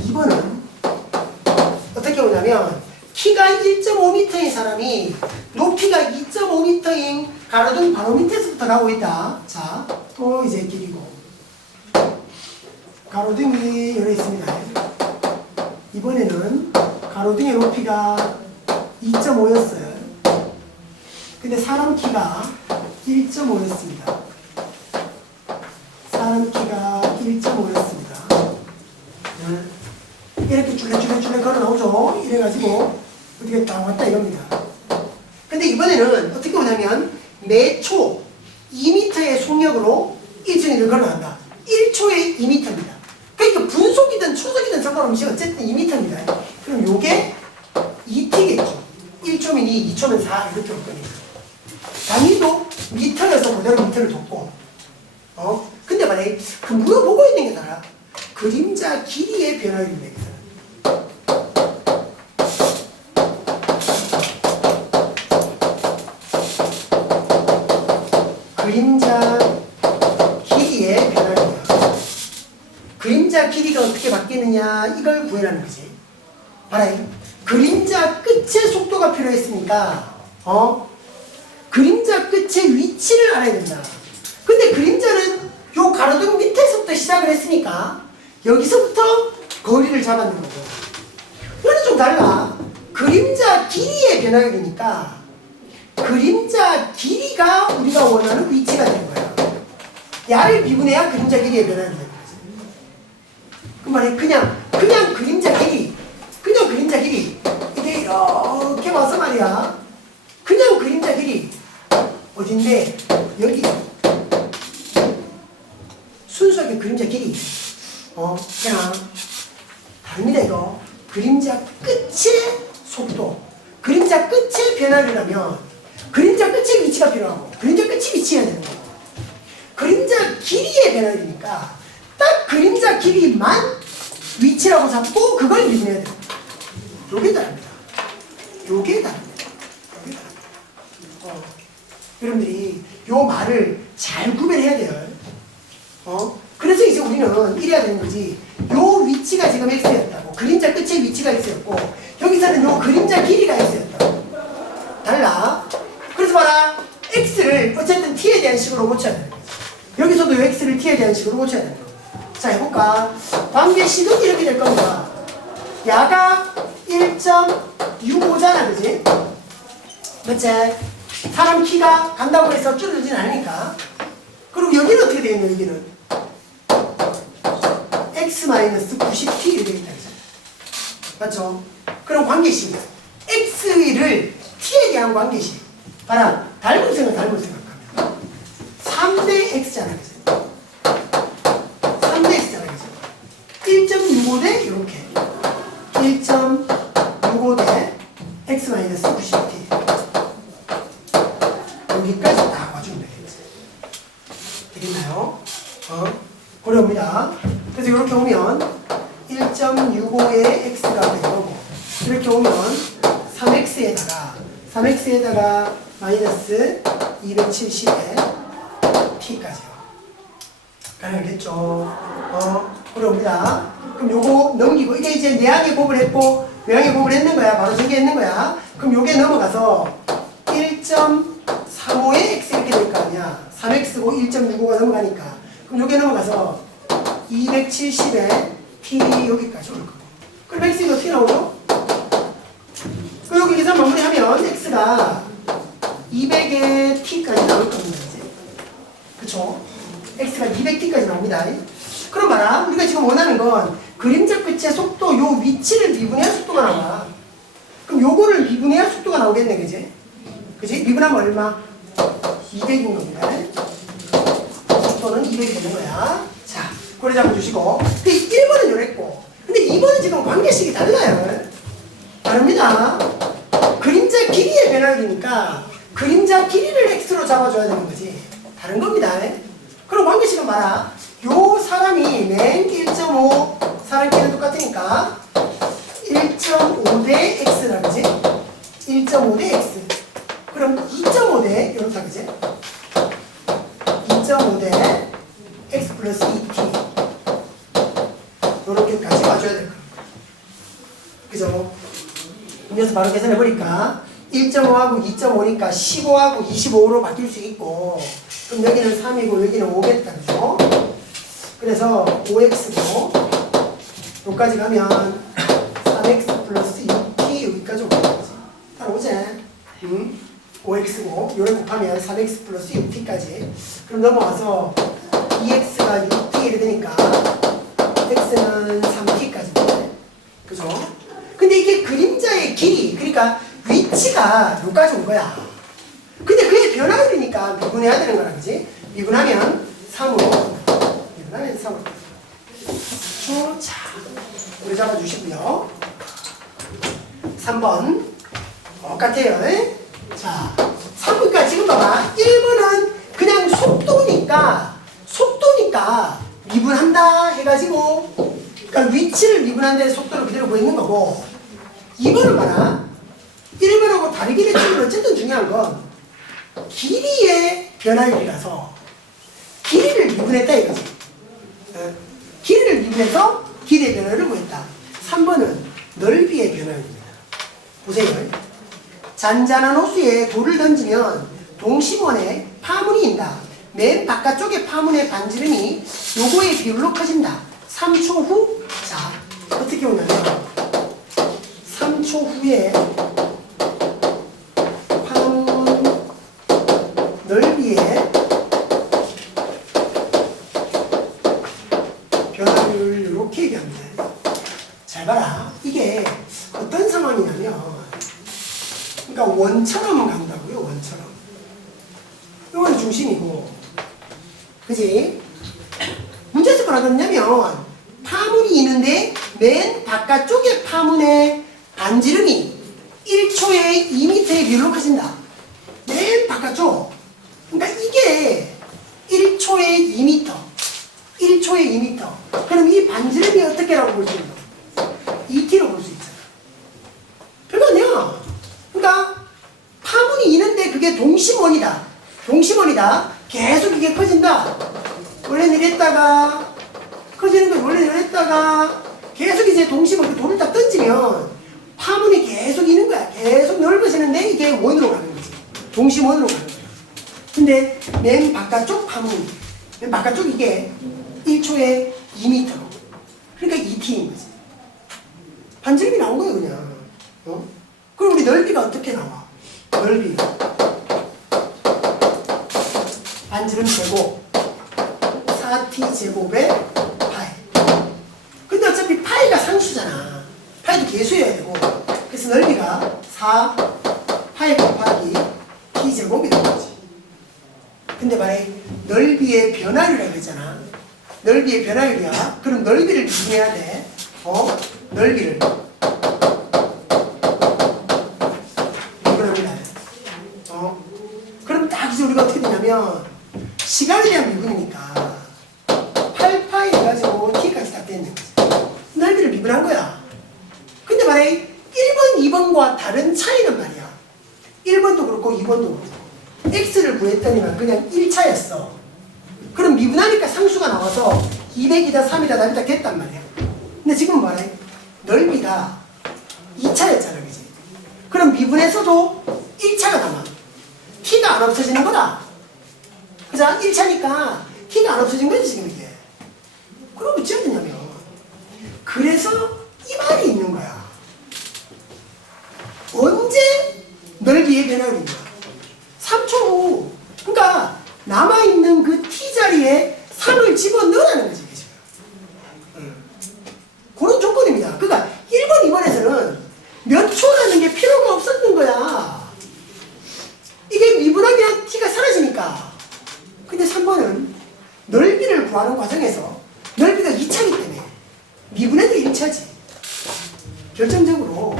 2번은 어떻게 오냐면 키가 1.5m인 사람이 높이가 2.5m인 가로등 바로 밑에서부터 가고 있다. 자, 또 이제 길이고 가로등이 열려 있습니다. 이번에는 가로등의 높이가 2.5였어요. 근데 사람 키가 1.5였습니다. 사람 키가 1.5였습니다. 이렇게 줄레 걸어 나오죠. 이래가지고 어떻게 딱 왔다 이겁니다. 근데 이번에는 어떻게 오냐면 매초 2m의 속력으로 1층을 걸어 나간다. 1초에 2m입니다. 그러니까 분속이든 초속이든 상관없이 어쨌든 2m입니다. 그럼 요게 2t겠죠. 1초면 2, 2초면 4 이렇게 올 거니까. 단위도 미터여서 그대로 미터를 뒀고 근데 만약에 그 물어보고 있는 게 달라. 그림자 길이의 변화를 내겠다. 그림자 길이의 변화입니다. 그림자 길이가 어떻게 바뀌느냐 이걸 구해라는 거지. 봐라. 그림자 끝의 속도가 필요했으니까 그림자 끝의 위치를 알아야 된다. 근데 그림자는 요 가로등 밑에서부터 시작을 했으니까 여기서부터 거리를 잡았는 거죠. 이거는 좀 달라. 그림자 길이의 변화율이니까 그림자 길이가 우리가 원하는 위치가 되는 거야. 야를 미분해야 그림자 길이의 변화율이 되는 거지. 그 말에 그냥 그림자 길이 이게 이렇게 와서 말이야. 그냥 그림자 길이 어딘데 여기 순수하게 그림자 길이 그냥 다릅니다. 이거 그림자 끝의 속도, 그림자 끝의 변화율이라면 그림자 끝의 위치가 필요하고 그림자 끝이 위치해야 되는 거고 그림자 길이의 변화율이니까 딱 그림자 길이만 위치라고 잡고 그걸 미분해야 돼요. 요게 다릅니다. 요게 다릅니다. 여러분들이 요 말을 잘 구별해야 돼요. 그래서 이제 우리는 이래야 되는 거지. 요 위치가 지금 x였다고. 그림자 끝의 위치가 x였고 여기서는 요 그림자 길이가 x였다고. 달라. 그래서 봐라. x를 어쨌든 t에 대한 식으로 고쳐야 되는 거지. 여기서도 요 x를 t에 대한 식으로 고쳐야 되는 거지. 자, 해볼까? 관계식은 이렇게 될 겁니다. 야가 1.65잖아, 그지? 맞지? 사람 키가 간다고 해서 줄어들진 않으니까. 그리고 여기는 어떻게 되겠냐, 여기는? x-90t 이렇게 되겠다, 그죠? 맞죠? 그럼 관계식. x를 t에 대한 관계식. 봐라, 닮은 생각하면 3대 x잖아, 그죠? 3대 x잖아, 그죠? 1.65 대 이렇게. x-90t 여기까지 딱 와주면 되겠지. 되겠나요? 어려웁니다. 그래서 이렇게 오면 1.65의 x가 되고 이렇게 오면 3x에다가 마이너스 270의 t까지요. 가능하겠죠? 어려웁니다. 그럼 요거 넘기고 이게 이제 내항의 곱을 했고 외항의 곱을 했는 거야. 바로 전개했는 거야. 그럼 요게 넘어가서 1.35의 x 이렇게 될 거 아니야. 3x고 1.65가 넘어가니까. 그럼 요게 넘어가서 270의 t 여기까지 올 거고. 그럼 x가 어떻게 나오죠? 그럼 여기 계산 마무리하면 x가 200의 t까지 나올 겁니다. 이제. 그쵸? x가 200t까지 나옵니다. 그럼 봐라. 우리가 지금 원하는 건 그림자 끝의 속도, 요 위치를 미분해야 속도가 나와. 그럼 요거를 미분해야 속도가 나오겠네, 그지? 그지? 미분하면 얼마? 200인 겁니다. 속도는 200이 되는 거야. 자, 고려 잡아주시고. 근데 1번은 요랬고. 근데 2번은 지금 관계식이 달라요. 다릅니다. 그림자 길이의 변화율이니까 그림자 길이를 x로 잡아줘야 되는 거지. 다른 겁니다. 그럼 관계식은 봐라. 요 사람이 맨 1.5 사람끼리 똑같으니까 1.5 대 x라 그지? 1.5 대 x. 그럼 2.5 대 요렇다 그지? 2.5 대 x 플러스 2t 요렇게까지 와줘야 될 겁니다. 그죠? 그래서 바로 계산해보니까 1.5하고 2.5니까 15하고 25로 바뀔 수 있고 그럼 여기는 3이고 여기는 5겠다 그죠? 그래서 5x고 여기까지 가면 3x 플러스 6t 여기까지 오는 거지. 따라오지? 5x고 요래 곱하면 3x 플러스 6t까지. 그럼 넘어가서 2x가 6t 이렇게 되니까 x는 3t까지. 그죠? 근데 이게 그림자의 길이, 그러니까 위치가 여기까지 온 거야. 근데 그게 변화율이니까 미분해야 되는 거라, 그지? 미분하면 3으로. 미분하면 3으로. 자, 우리 잡아주시고요. 3번. 똑같아요. 자, 3번까지 지금 봐봐. 1번은 그냥 속도니까 미분한다 해가지고, 그러니까 위치를 미분한데 속도를 그대로 보이는 거고, 2번은 봐라. 1번하고 다르게 됐지만 어쨌든 중요한 건 길이의 변화율이라서 길이를 미분했다 이거지. 길이를 미분해서 길이의 변화율을 구했다. 3번은 넓이의 변화율입니다. 보세요. 잔잔한 호수에 돌을 던지면 동심원에 파문이 인다. 맨 바깥쪽에 파문의 반지름이 요거의 비율로 커진다. 3초 후, 자, 어떻게 오냐면 3초 후에 파문 넓이의 변화율 이렇게 얘기합니다. 잘 봐라. 이게 어떤 상황이냐면 그러니까 원처럼 간다고요. 원처럼. 이건 중심이고 그지? 문제에서 뭐라 그러냐면 파문이 있는데 맨 바깥쪽에 파문의 반지름이 1초에 2m의 비율로 커진다. 맨 바깥쪽. 그러니까 이게 1초에 2m. 1초에 2m. 그럼 이 반지름이 어떻게라고 볼 수 있노? 2t로 볼 수 있잖아. 별거 아니야. 그러니까 파문이 있는데 그게 동심원이다. 동심원이다. 계속 이게 커진다. 원래는 이랬다가 커지는 거 원래는 이랬다가 계속 이제 동심원 그 돌을 딱 던지면 파문이 계속 있는 거야. 계속 넓어지는데 이게 원으로 가는 거지. 동심원으로 가는 거야. 근데 맨 바깥쪽 파문, 맨 바깥쪽 이게 1초에 2m. 그러니까 2t인 거지. 반지름이 나온 거예요, 그냥. 그럼 우리 넓이가 어떻게 나와? 넓이. 반지름 제곱 4t 제곱의 파이. 근데 어차피 파이가 상수잖아. 파이도 계수여야 되고. 그래서 넓이가 4 파이 곱하기 t 제곱이 되는 거지. 근데 말해 넓이의 변화율이라고 했잖아. 넓이의 변화율이야. 그럼 넓이를 미분해야 돼. 넓이를 뭐냐면 시간에 대한 미분이니까 8파이 해가지고 t까지 다 떼는 거지. 넓이를 미분한 거야. 근데 말해 1번, 2번과 다른 차이는 말이야. 1번도 그렇고 2번도 그렇고 x를 구했더니만 그냥 1차였어. 그럼 미분하니까 상수가 나와서 200이다 3이다 남이다 됐단 말이야. 근데 지금 말해 넓이가 2차였잖아, 그지? 그럼 미분에서도 1차가 남아. t가 안 없어지는 거다. 그죠? 1차니까 t가 안 없어진 거지 지금 이게. 그럼 어찌해야 되냐면 그래서 이 말이 있는 거야. 언제 넓이의 변화를 있냐? 3초 후. 그러니까 남아있는 그 t자리에 3을 집어넣으라는 거지 이게 지금. 그런 조건입니다. 그러니까 1번, 2번에서는 몇 초라는 게 필요가 없었는 거야. 이게 미분하면 t가 사라지니까. 근데 3번은 넓이를 구하는 과정에서 넓이가 2차이기 때문에 미분해도 1차지. 결정적으로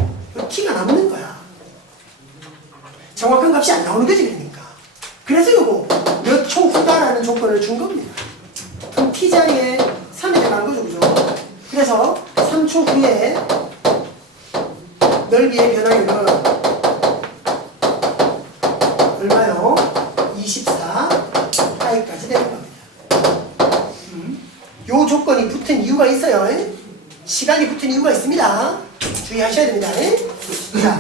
t가 남는 거야. 정확한 값이 안 나오는 거지 그러니까. 그래서 요거 몇 초 후다라는 조건을 준 겁니다. 그럼 t자리에 3이 들어간 거죠, 그죠? 그래서 3초 후에 넓이의 변화율은 얼마요? 24파이까지 되는 겁니다. 요 조건이 붙은 이유가 있어요. 시간이 붙은 이유가 있습니다. 주의하셔야 됩니다. 자,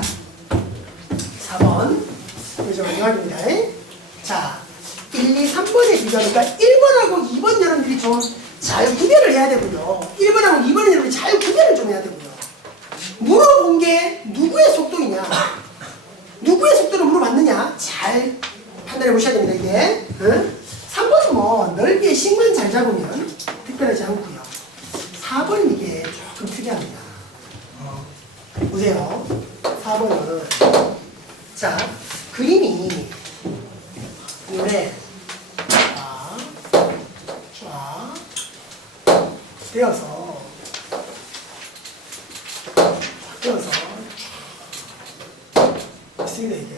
4번. 이제 마지막입니다. 자, 1, 2, 3번의 비교니까 1번하고 2번 여러분들이 좀 잘 구별을 해야 되고요. 1번하고 2번 여러분들이 잘 구별을 좀 해야 되고요. 물어본 게 누구의 속도이냐, 누구의 속도를 물어봤느냐 잘 판단해 보셔야 됩니다. 이게 3번은 뭐 넓이의 식만 잘 잡으면 특별하지 않고요. 4번은 이게 조금 특이합니다. 보세요. 4번은 자, 그림이 이래 쫙 떼어서 있습니다. 이게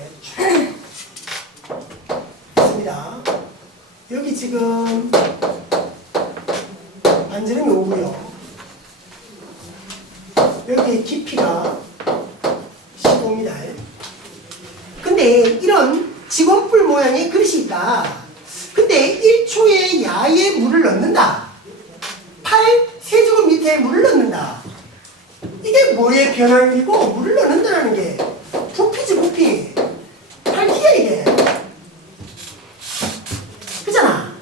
있습니다. 여기 지금 반지름이 5고요. 여기 깊이가 15입니다. 근데 이런 직원뿔 모양의 그릇이 있다. 근데 1초에 야에 물을 넣는다. 8세제곱미터에 물을 넣는다. 이게 뭐의 변화율이고 물을 넣는다는 게 부피지 부피. 8T야 이게. 그잖아.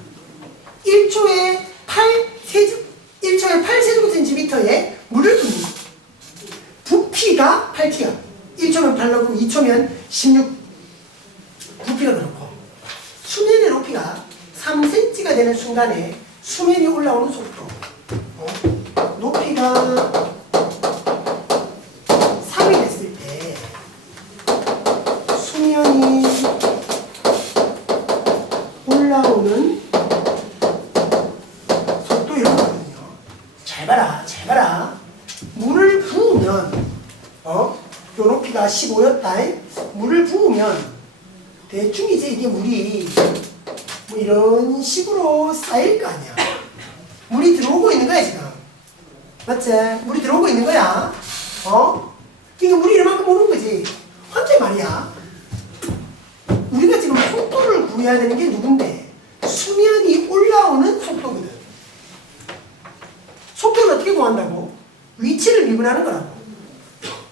1초에 8세제곱센티미터에 물을 붓는다. 부피가 8T야. 1초면 8 넣고 2초면 16 부피가 그렇고 수면의 높이가 3cm가 되는 순간에 수면이 올라오는 속도 높이가 3이 됐을 때 수면이 올라오는 속도 이런 거거든요. 잘 봐라 잘 봐라. 물을 부으면 요 높이가 15였다. 물을 부으면 대충 이제 이게 물이 뭐 이런 식으로 쌓일 거 아니야. 물이 들어오고 있는 거야 지금. 맞지? 물이 들어오고 있는 거야. 이게 물이 이만큼 오는 거지. 근데 말이야, 우리가 지금 속도를 구해야 되는 게 누군데? 수면이 올라오는 속도거든. 속도를 어떻게 구한다고? 위치를 미분하는 거라고.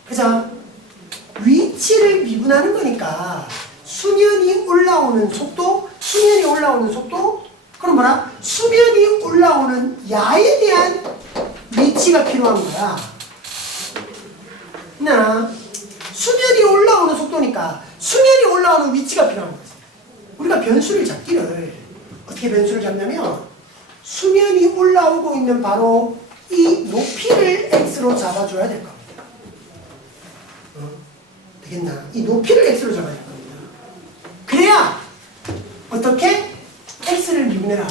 그죠? 위치를 미분하는 거니까 수면이 올라오는 속도, 그럼 뭐라? 수면이 올라오는 야에 대한 위치가 필요한 거야. 나 수면이 올라오는 속도니까 수면이 올라오는 위치가 필요한 거지. 우리가 변수를 잡기를 어떻게 변수를 잡냐면 수면이 올라오고 있는 바로 이 높이를 x로 잡아줘야 될 겁니다. 되겠나? 이 높이를 x로 잡아야 될 겁니다. 그래야 어떻게? x를 미분해라.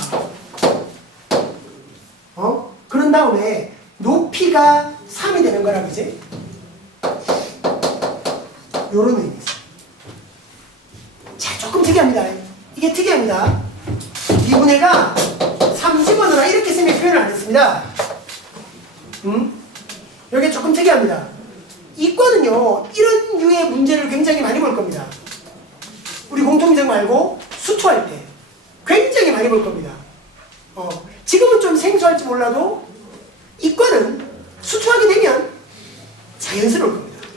그런 다음에 높이가 3이 되는 거라 그지? 요런 의미죠. 자, 조금 특이합니다. 이게 특이합니다. 미분해가 3 집어넣어라 이렇게 쌤이 표현을 안 했습니다. 여기 조금 특이합니다. 이과는요 이런 류의 문제를 굉장히 많이 볼 겁니다. 우리 공통미적 말고 수투할 때 굉장히 많이 볼 겁니다. 지금은 좀 생소할지 몰라도 이과는 수투하게 되면 자연스러울 겁니다.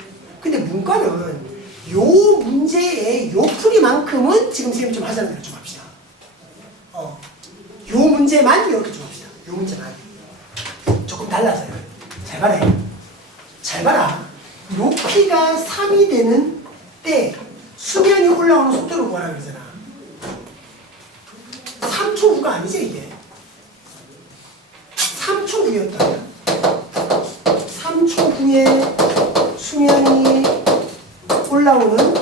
근데 문과는 요 문제의 요 풀이만큼은 지금 선생님이 좀 하자는 대로 좀 합시다. 요 문제만 이렇게 좀 합시다. 요 문제만 조금 달라서요. 잘 봐라. 잘 봐라. 높이가 3이 되는 때 수면이 올라오는 속도를 구하라 그러잖아. 3초 후가 아니지 이게. 3초 후였다면 3초 후에 수면이 올라오는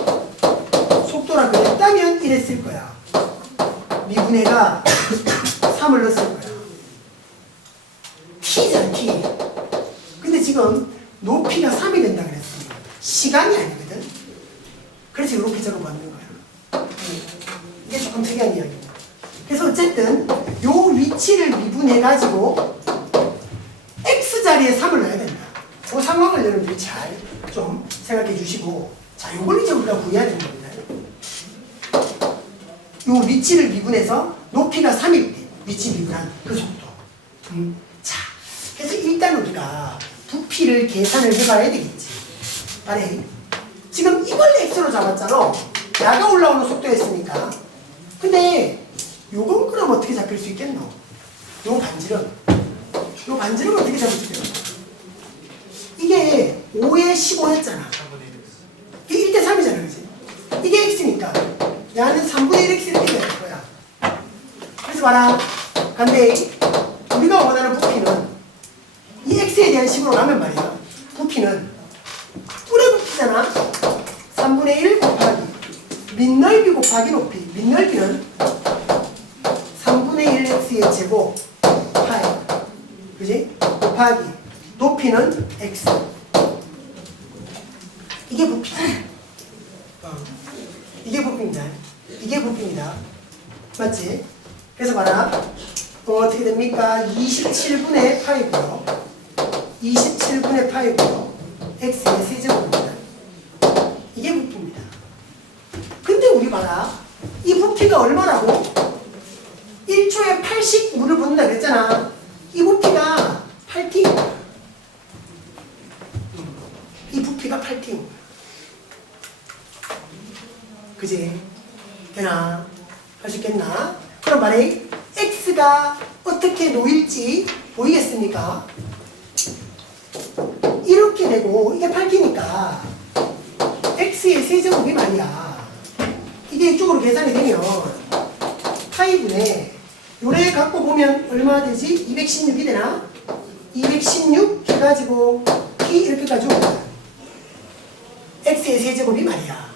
속도라 그랬다면 이랬을 거야. 미분해가 3을 넣었을 거야. t잖아 t. 근데 지금 높이가 3이 된다 그랬으니까 시간이 아니거든. 그래서 이렇게 적어받는 거야. 이게 조금 특이한 이야기입니다. 그래서 어쨌든 요 위치를 미분해가지고 x자리에 3을 넣어야 된다. 그 상황을 여러분들이 잘 좀 생각해 주시고, 자, 요걸 이제 우리가 구해야 되는 겁니다. 요 위치를 미분해서 높이가 3일 때 위치 미분한 그 속도. 자, 그래서 일단 우리가 부피를 계산을 해봐야 되겠지. 아래 지금 이걸 x로 잡았잖아. 야가 올라오는 속도였으니까. 근데 요건 그럼 어떻게 잡힐 수 있겠노? 요 반지름 어떻게 잡을 수 있겠노? 이게 5에 15였잖아. 이게 1대 3이잖아, 그치? 이게 x니까 야는 3분의 1x 이렇게 될 거야. 그래서 봐라. 근데 우리가 원하는 부피는 이 x에 대한 식으로 가면 말이야. 부피는 뿔의 부피잖아. 3분의 1 곱하기 밑넓이 곱하기 높이. 밑넓이는 3분의 1x의 제곱 파이. 그지? 곱하기 높이는 x. 이게 부피. 이게 부피입니다. 이게 부피입니다. 맞지? 그래서 봐라. 어떻게 됩니까? 27분의 파이고요. 27분의 파이고요. x의 세제곱입니다. 이게 부피입니다. 근데 우리 봐라. 이 부피가 얼마라고? 1초에 8씩 물을 붓는다 그랬잖아. 이 부피가 8t. 이 부피가 8t인 거야. 그지? 되나? 할 수 있겠나? 그럼 말해 x가 어떻게 놓일지 보이겠습니까? 이렇게 되고 이게 8t니까 x의 세제곱이 말이야. 이게 이쪽으로 계산이 되면 파이분에 요래 갖고 보면 얼마 되지? 216이 되나? 216 해가지고 t 이렇게 가지고 x의 세제곱이 말이야.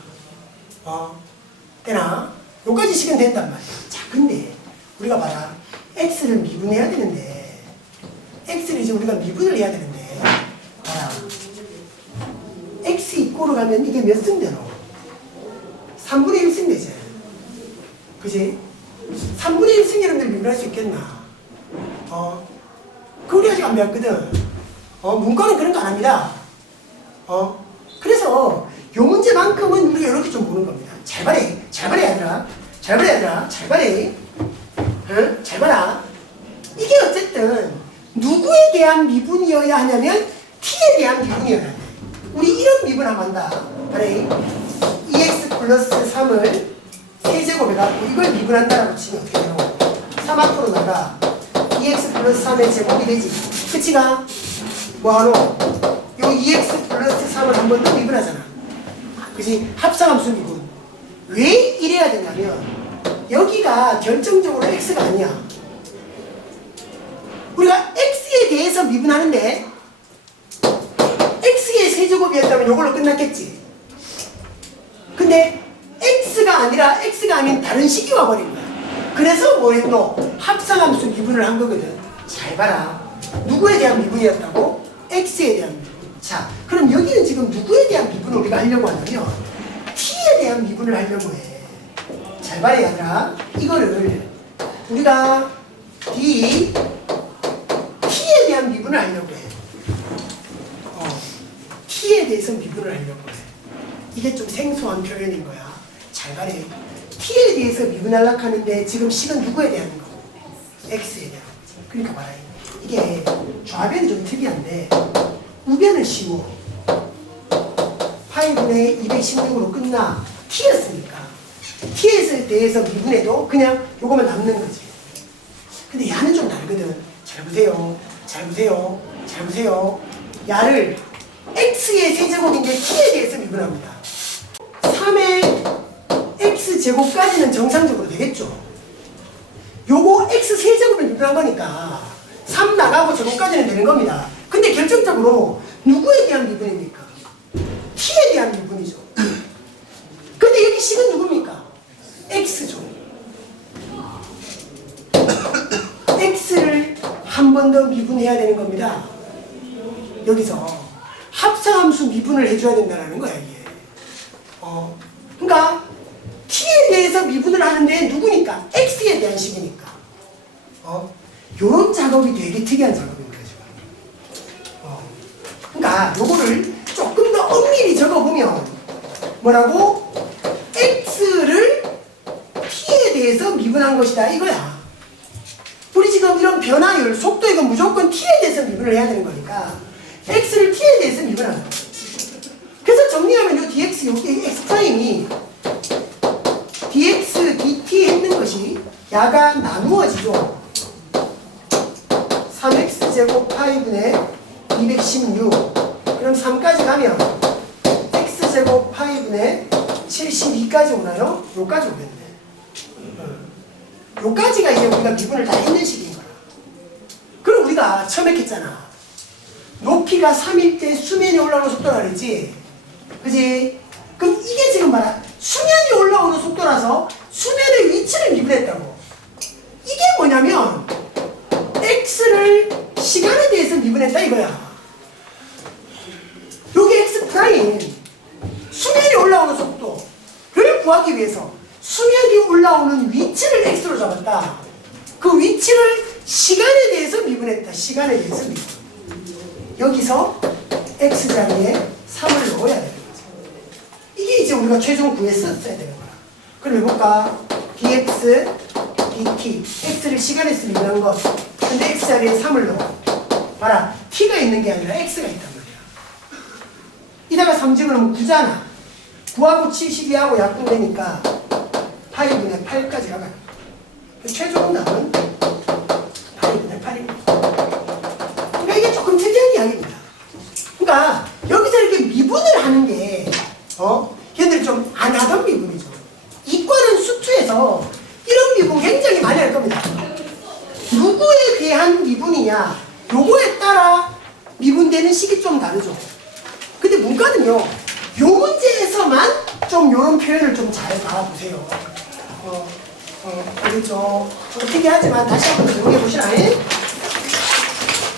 되나? 요까지 식은 된단 말이야. 자, 근데 우리가 봐라. x를 미분해야 되는데 x를 이제 우리가 미분을 해야 되는데 봐라. x 이꼬로 가면 이게 몇 승되노? 3분의 1승 되지. 그지? 3분의 1승 여러분들 미분할 수 있겠나? 그 우리 아직 안 배웠거든. 문과는 그런 거 안 합니다. 그래서 요 문제만큼은 우리가 이렇게 좀 보는 겁니다. 잘 봐라. 잘 봐라 얘들아. 잘 봐라 얘들아. 잘 봐라. 응? 잘 봐라. 이게 어쨌든 누구에 대한 미분이어야 하냐면 t에 대한 미분이어야 돼. 우리 이런 미분 한번 한다. 그래. 2x 플러스 3을 세제곱해갖고 이걸 미분한다라고 치면 어떻게 되노? 3 앞으로 나가 2x 플러스 3의 제곱이 되지. 그치가? 뭐하노? 요 2x 플러스 3을 한 번 더 미분하잖아. 그치? 합성함수 미분. 왜 이래야 되냐면 여기가 결정적으로 x가 아니야. 우리가 x에 대해서 미분하는데 x의 세제곱이었다면 이걸로 끝났겠지. 근데 x가 아니라 x가 아닌 다른 식이 와버린 거야. 그래서 뭐 했노? 합성함수 미분을 한 거거든. 잘 봐라. 누구에 대한 미분이었다고? x에 대한 미분. 자, 그럼 여기는 지금 누구에 대한 미분을 우리가 하려고 하냐면 t에 대한 미분을 하려고 해. 자, 잘 봐라 얘들아. 이거를 우리가 T에 대한 미분을 알려고 해. T에 대해서 미분을 하려고 해. 이게 좀 생소한 표현인 거야. 잘 봐라. T에 대해서 미분하려고 하는데 지금 식은 누구에 대한 거? X에 대한 거지. 그러니까 봐라. 이게 좌변이 좀 특이한데 우변은 쉬워. 파이분의 216으로 끝나. T였으니까. T에 대해서 미분해도 그냥 요거만 남는 거지. 근데 야는 좀 다르거든. 잘 보세요. 잘 보세요. 잘 보세요. 야를 x의 세제곱인데 t에 대해서 미분합니다. 3의 x제곱까지는 정상적으로 되겠죠. 요거 x 세제곱을 미분한 거니까 3 나가고 제곱까지는 되는 겁니다. 근데 결정적으로 누구에 대한 미분입니까? t에 대한 미분이죠. 근데 여기 식은 누굽니까? x죠. x를 한 번 더 미분해야 되는 겁니다. 여기서 합성함수 미분을 해줘야 된다는 거야 이게. 그러니까 t에 대해서 미분을 하는데 누구니까? x에 대한 식이니까. 요런 작업이 되게 특이한 작업인 거죠. 그러니까 요거를 조금 더 엄밀히 적어보면 뭐라고? x를 t에 대해서 미분한 것이다 이거야. 우리 지금 이런 변화율, 속도 이건 무조건 t에 대해서 미분을 해야 되는 거니까 x를 t에 대해서 미분하는 거예요. 그래서 정리하면 요 dx, 여기 x'이 dx, dt 했는 것이 야가 나누어지죠. 3x제곱 파이분의 216. 그럼 3까지 가면 x제곱 파이분의 72까지 오나요? 요까지 오겠네. 요까지가 이제 우리가 미분을 다 했는 식인 거야. 그럼 우리가 처음에 했잖아. 높이가 3일 때 수면이 올라오는 속도라 그랬지? 그지? 그럼 이게 지금 봐라. 수면이 올라오는 속도라서 수면의 위치를 미분했다고. 이게 뭐냐면 x를 시간에 대해서 미분했다 이거야. 여기 x 프라임 수면이 올라오는 속도를 구하기 위해서 수면이 올라오는 위치를 x로 잡았다. 그 위치를 시간에 대해서 미분했다. 시간에 대해서 미분. 여기서 x자리에 3을 넣어야 되는 거죠. 이게 이제 우리가 최종 구했었어야 되는 거야. 그럼 해볼까? dx, dt. x를 시간에서 미분한 것. 근데 x자리에 3을 넣어. 봐라. t가 있는 게 아니라 x가 있단 말이야. 이다가 3 집어넣으면 9잖아. 9하고 72하고 약분되니까 파이분의 8까지 가가. 최종 답은 파이분의 8입니다. 그러니까 이게 조금 특이한 이야기입니다. 그러니까 여기서 이렇게 미분을 하는 게 걔들이 좀 안 하던 미분이죠. 이과는 수투에서 이런 미분 굉장히 많이 할 겁니다. 누구에 대한 미분이냐 요거에 따라 미분되는 식이 좀 다르죠. 근데 문과는요 요 문제에서만 좀 요런 표현을 좀 잘 봐보세요. 그렇죠. 좀 특이하지만 다시 한번 적용해 보시라.